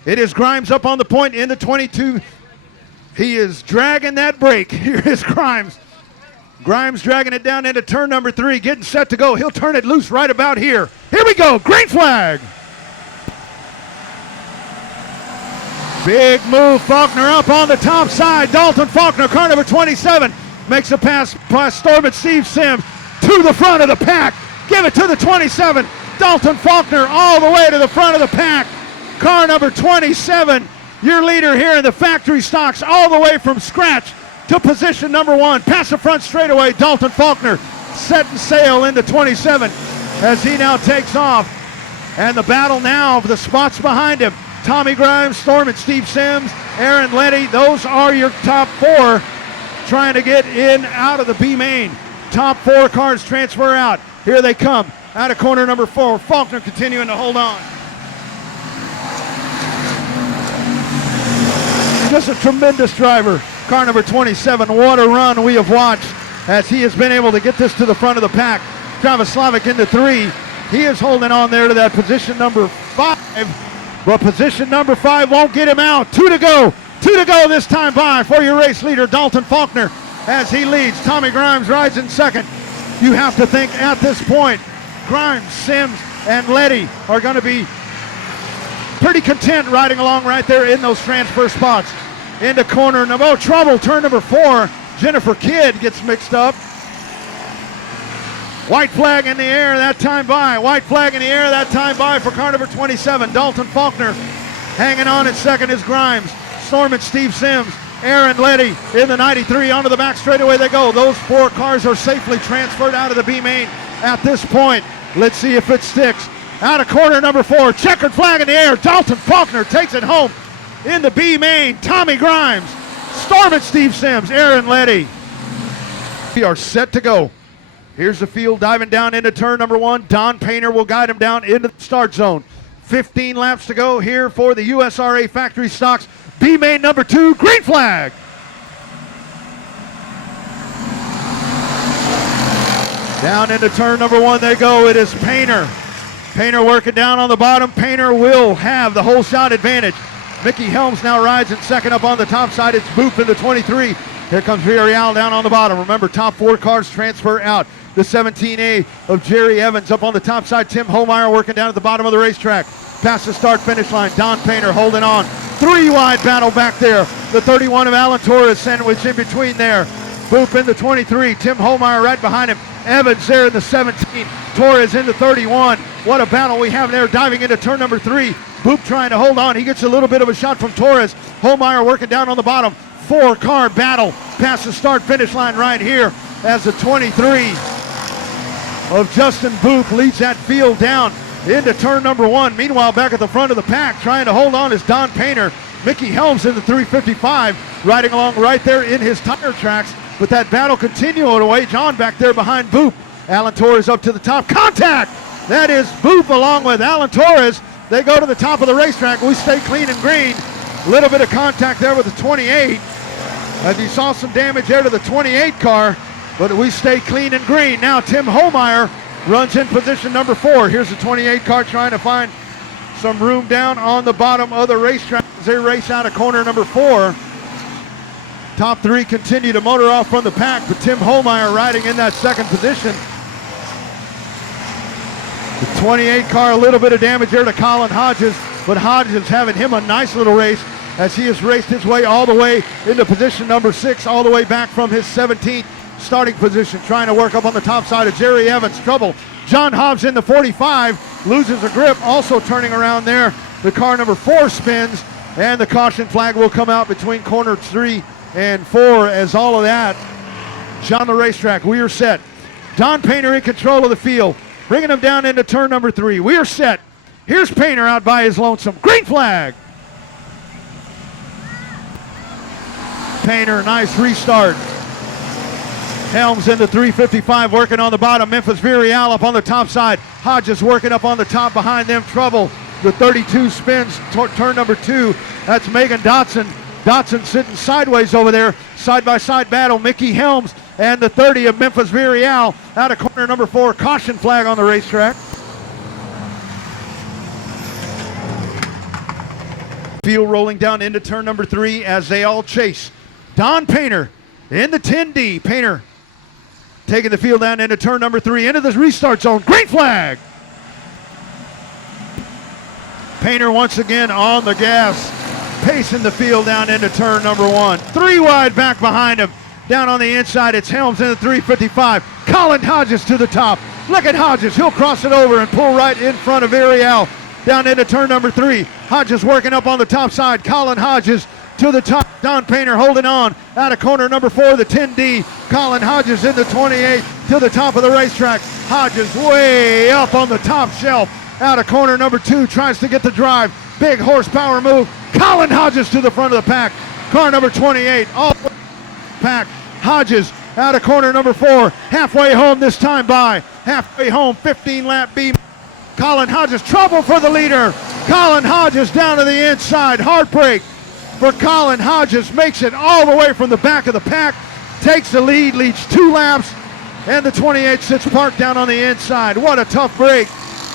It is Grimes up on the point in the 22. He is dragging that brake. Here is Grimes. Grimes dragging it down into turn number 3, getting set to go. He'll turn it loose right about here. Here we go, green flag. Big move, Faulkner up on the top side. Dalton Faulkner, car number 27, makes a pass by Storm and Steve Sims to the front of the pack. Give it to the 27. Dalton Faulkner all the way to the front of the pack. Car number 27, your leader here in the factory stocks, all the way from scratch to position number 1. Past the front straightaway, Dalton Faulkner setting sail into 27 as he now takes off. And the battle now of the spots behind him. Tommy Grimes, Storm and Steve Sims, Aaron Letty, those are your top 4 trying to get in out of the B main. Top 4 cars transfer out. Here they come out of corner number 4. Faulkner continuing to hold on. Just a tremendous driver. Car number 27, what a run we have watched as he has been able to get this to the front of the pack. Travis Slavic into 3. He is holding on there to that position number 5, but position number 5 won't get him out. 2 to go. 2 to go this time by for your race leader, Dalton Faulkner, as he leads. Tommy Grimes rides in 2nd. You have to think at this point, Grimes, Sims, and Letty are going to be pretty content riding along right there in those transfer spots. Into corner number, oh, trouble, turn number 4. Jennifer Kidd gets mixed up. White flag in the air that time by. White flag in the air that time by for car number 27. Dalton Faulkner hanging on in 2nd is Grimes. Storm and Steve Sims. Aaron Letty in the 93 onto the back straightaway they go. Those 4 cars are safely transferred out of the B main at this point. Let's see if it sticks. Out of corner number 4, checkered flag in the air. Dalton Faulkner takes it home in the B main. Tommy Grimes Storm it, Steve Sims, Aaron Letty. We are set to go. Here's the field diving down into turn number 1. Don Painter will guide him down into the start zone. 15 laps to go here for the USRA Factory Stocks B main number 2, green flag. Down into turn number 1 they go. It is Painter. Painter working down on the bottom. Painter will have the whole shot advantage. Mickey Helms now rides in second. Up on the top side, it's Boop in the 23. Here comes Villarreal down on the bottom. Remember, top 4 cars transfer out. The 17A of Jerry Evans up on the top side. Tim Homeyer working down at the bottom of the racetrack. Past the start-finish line. Don Painter holding on. 3 wide battle back there. The 31 of Alan Torres sandwiched in between there. Boop in the 23. Tim Homeyer right behind him. Evans there in the 17. Torres in the 31. What a battle we have there, diving into turn number 3. Boop trying to hold on. He gets a little bit of a shot from Torres. Homeyer working down on the bottom. 4-car battle past the start-finish line right here as the 23 of Justin Boop leads that field down into turn number 1. Meanwhile, back at the front of the pack, trying to hold on is Don Painter. Mickey Helms in the 355, riding along right there in his tire tracks. With that battle continuing away, John back there behind Boop. Alan Torres up to the top. Contact! That is Boop along with Alan Torres. They go to the top of the racetrack. We stay clean and green. A little bit of contact there with the 28. As you saw some damage there to the 28 car, but we stay clean and green. Now Tim Homeyer runs in position number 4. Here's the 28 car trying to find some room down on the bottom of the racetrack as they race out of corner number 4. Top 3 continue to motor off from the pack, but Tim Homeyer riding in that second position. The 28 car, a little bit of damage there to Colin Hodges, but Hodges having him a nice little race as he has raced his way all the way into position number 6, all the way back from his 17th starting position, trying to work up on the top side of Jerry Evans. Trouble. John Hobbs in the 45, loses a grip, also turning around there. The car number 4 spins, and the caution flag will come out between corner 3 and 4 as all of that. John the racetrack, we are set. Don Painter in control of the field, bringing him down into turn number 3. We are set. Here's Painter out by his lonesome. Green flag. Painter, nice restart. Helms in the 355 working on the bottom. Memphis Villarreal up on the top side. Hodges working up on the top behind them. Trouble. The 32 spins turn number 2. That's Megan Dotson. Dotson sitting sideways over there. Side-by-side battle. Mickey Helms and the 30 of Memphis Villarreal out of corner number 4. Caution flag on the racetrack. Field rolling down into turn number 3 as they all chase. Don Painter in the 10D. Painter taking the field down into turn number 3 into the restart zone. Green flag. Painter once again on the gas, pacing the field down into turn number 1. 3 wide back behind him. Down on the inside, it's Helms in the 355. Colin Hodges to the top. Look at Hodges. He'll cross it over and pull right in front of Villarreal down into turn number 3. Hodges working up on the top side. Colin Hodges to the top. Don Painter holding on out of corner number 4, the 10D. Colin Hodges in the 28 to the top of the racetrack. Hodges way up on the top shelf out of corner number 2. Tries to get the drive. Big horsepower move. Colin Hodges to the front of the pack. Car number 28 off the pack. Hodges out of corner number 4. Halfway home this time by. Halfway home, 15 lap B. Colin Hodges, trouble for the leader. Colin Hodges down to the inside. Heartbreak for Colin Hodges. Makes it all the way from the back of the pack. Takes the lead, leads 2 laps. And the 28 sits parked down on the inside. What a tough break.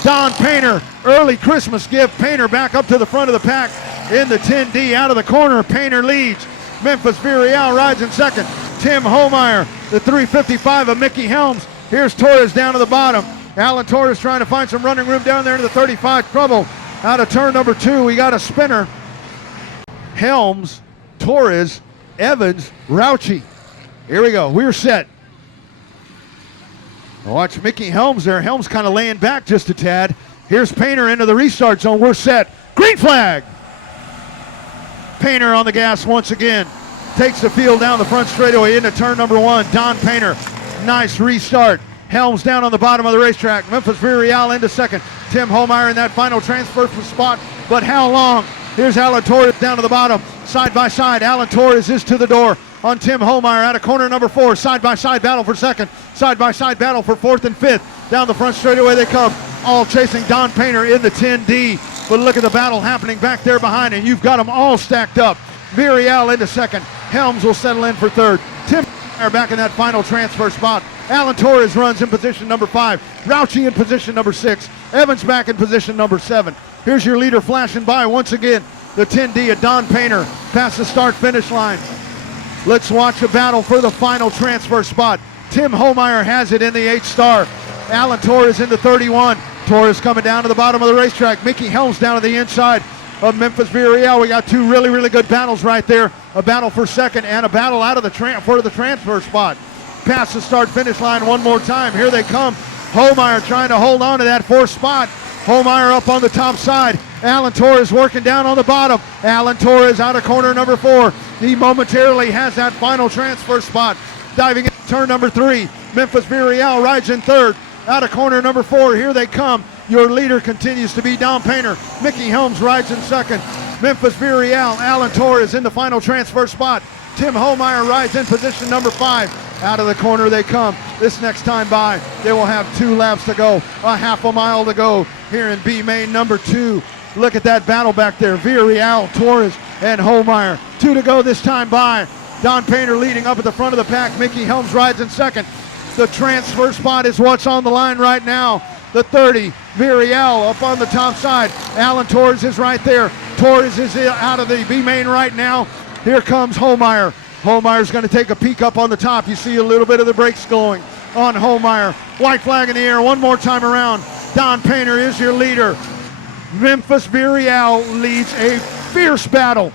Don Painter, early Christmas gift. Painter back up to the front of the pack in the 10D. Out of the corner, Painter leads. Memphis Villarreal rides in second. Tim Homeyer, the 355 of Mickey Helms. Here's Torres down to the bottom. Alan Torres trying to find some running room down there to the 35. Trouble out of turn number 2. We got a spinner. Helms, Torres, Evans, Rauchi. Here we go. We're set. Watch Mickey Helms there. Helms kind of laying back just a tad. Here's Painter into the restart zone. We're set. Green flag. Painter on the gas once again. Takes the field down the front straightaway into turn number 1. Don Painter. Nice restart. Helms down on the bottom of the racetrack. Memphis Villarreal into second. Tim Homeyer in that final transfer spot. But how long Here's Alan Torres down to the bottom. Side by side, Alan Torres is to the door on Tim Homeyer out of corner number 4. Side by side battle for second. Side by side battle for 4th and 5th. Down the front straightaway they come. All chasing Don Painter in the 10D. But look at the battle happening back there behind, and you've got them all stacked up. Virial into second. Helms will settle in for third. Tim are back in that final transfer spot. Alan Torres runs in position number 5. Raucci in position number 6. Evans back in position number 7. Here's your leader flashing by once again. The 10D of Don Painter past the start-finish line. Let's watch a battle for the final transfer spot. Tim Homeyer has it in the 8-star. Alan Torres in the 31. Torres coming down to the bottom of the racetrack. Mickey Helms down to the inside of Memphis Virial. We got 2 really, really good battles right there. A battle for second and a battle out of the for the transfer spot. Past the start-finish line one more time. Here they come. Homeyer trying to hold on to that 4th spot. Homeyer up on the top side. Alan Torres working down on the bottom. Alan Torres out of corner number 4. He momentarily has that final transfer spot. Diving into turn number 3. Memphis Virial rides in 3rd. Out of corner number 4. Here they come. Your leader continues to be Don Painter. Mickey Helms rides in 2nd. Memphis Virial, Alan Torres in the final transfer spot. Tim Homeyer rides in position number 5. Out of the corner they come. This next time by, they will have 2 laps to go. A half a mile to go here in B main number 2. Look at that battle back there. Virial, Torres, and Homeyer. 2 to go this time by. Don Painter leading up at the front of the pack. Mickey Helms rides in 2nd. The transfer spot is what's on the line right now. The 30, Virial up on the top side. Alan Torres is right there. Torres is out of the B main right now. Here comes Homeyer. Homeyer's going to take a peek up on the top. You see a little bit of the brakes going on Homeyer. White flag in the air one more time around. Don Painter is your leader. Memphis Virial leads a fierce battle.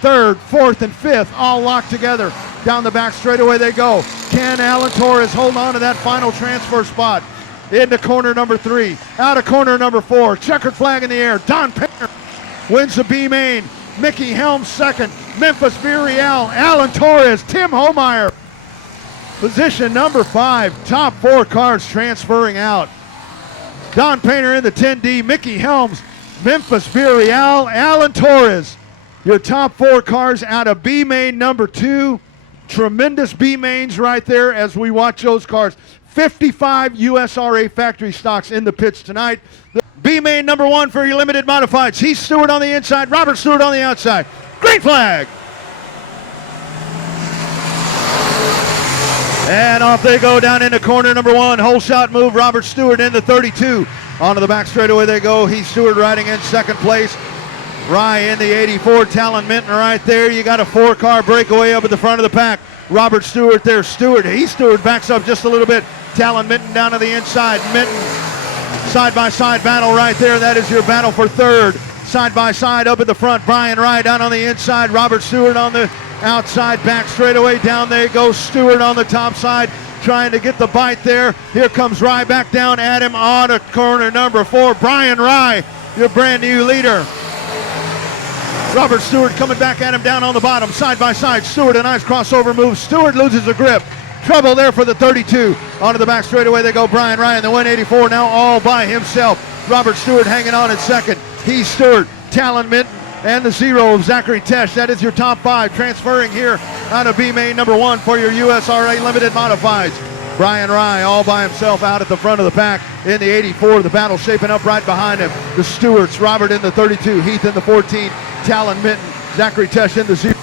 3rd, 4th, and 5th all locked together. Down the back straightaway they go. Can Alan Torres hold on to that final transfer spot? Into corner number 3. Out of corner number 4. Checkered flag in the air. Don Painter wins the B main. Mickey Helms 2nd. Memphis Virial, Alan Torres, Tim Homeyer. Position number 5. Top 4 cars transferring out. Don Painter in the 10D. Mickey Helms, Memphis Virial, Alan Torres. Your top 4 cars out of B main number 2. Tremendous B mains right there as we watch those cars. 55 USRA factory stocks in the pits tonight. The B main number 1 for your limited modifieds. Heath Stewart on the inside, Robert Stewart on the outside. Green flag. And off they go down into corner number 1. Whole shot move, Robert Stewart in the 32. Onto the back straightaway they go. Heath Stewart riding in 2nd place. Rye in the 84, Talon Minton right there. You got a 4-car breakaway up at the front of the pack. Robert Stewart there. Heath Stewart backs up just a little bit. Talon Minton down to the inside. Minton, side-by-side battle right there. That is your battle for 3rd. Side-by-side up at the front. Brian Rye down on the inside. Robert Stewart on the outside back straightaway. Down they go. Stewart on the top side trying to get the bite there. Here comes Rye back down at him on to corner number 4. Brian Rye, your brand new leader. Robert Stewart coming back at him down on the bottom, side by side. Stewart, a nice crossover move. Stewart loses a grip. Trouble there for the 32. Onto the back straightaway they go. Brian Ryan, the 184 now all by himself. Robert Stewart hanging on in 2nd. Heath Stewart, Talon Minton, and the 0 of Zachary Tesh. That is your top 5 transferring here out of B main number 1 for your USRA limited modifieds. Brian Rye all by himself out at the front of the pack in the 84. The battle shaping up right behind him. The Stewarts, Robert in the 32, Heath in the 14, Talon Minton, Zachary Tesh in the 0.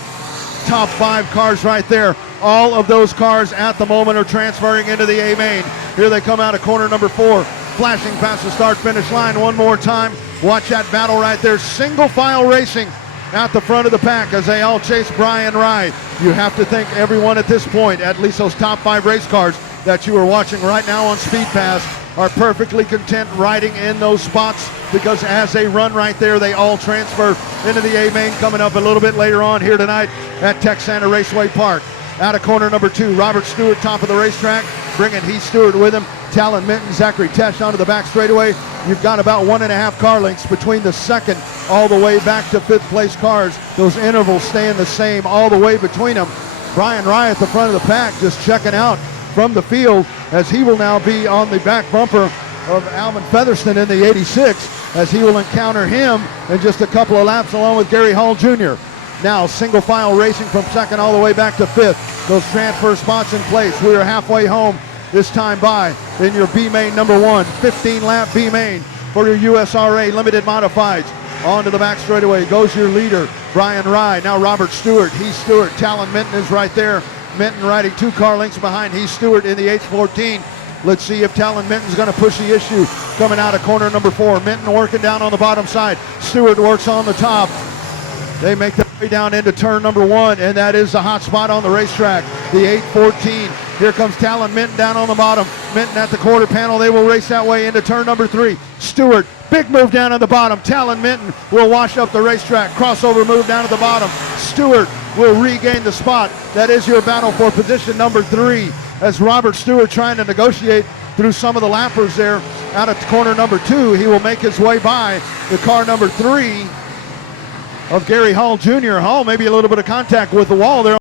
Top 5 cars right there. All of those cars at the moment are transferring into the A main. Here they come out of corner number 4, flashing past the start-finish line one more time. Watch that battle right there. Single file racing at the front of the pack as they all chase Brian Rye. You have to think everyone at this point, at least those top 5 race cars that you are watching right now on Speed Pass, are perfectly content riding in those spots because as they run right there, they all transfer into the A main coming up a little bit later on here tonight at Texana Raceway Park. Out of corner number 2, Robert Stewart, top of the racetrack, bringing Heath Stewart with him. Talon Minton, Zachary Tesh onto the back straightaway. You've got about 1.5 car lengths between the 2nd all the way back to 5th place cars. Those intervals staying the same all the way between them. Brian Rye at the front of the pack just checking out from the field as he will now be on the back bumper of Alvin Featherston in the 86. as he will encounter him in just a couple of laps along with Gary Hall Jr. Now single file racing from second all the way back to fifth. Those transfer spots in place. We are halfway home this time by in your B main number 1, 15 lap B main for your USRA limited modifieds. Onto the back straightaway goes your leader, Brian Rye. Now Robert Stewart, Heath Stewart. Talon Minton is right there. Minton riding 2 car lengths behind Heath Stewart in the H14. Let's see if Talon Minton's going to push the issue coming out of corner number 4. Minton working down on the bottom side. Stewart works on the top. They make their way down into turn number 1, and that is the hot spot on the racetrack, the 814. Here comes Talon Minton down on the bottom. Minton at the quarter panel. They will race that way into turn number 3. Stewart, big move down on the bottom. Talon Minton will wash up the racetrack. Crossover move down to the bottom. Stewart will regain the spot. That is your battle for position number 3, as Robert Stewart trying to negotiate through some of the lappers there out of corner number 2. He will make his way by the car number 3 of Gary Hall Jr. Hall maybe a little bit of contact with the wall there.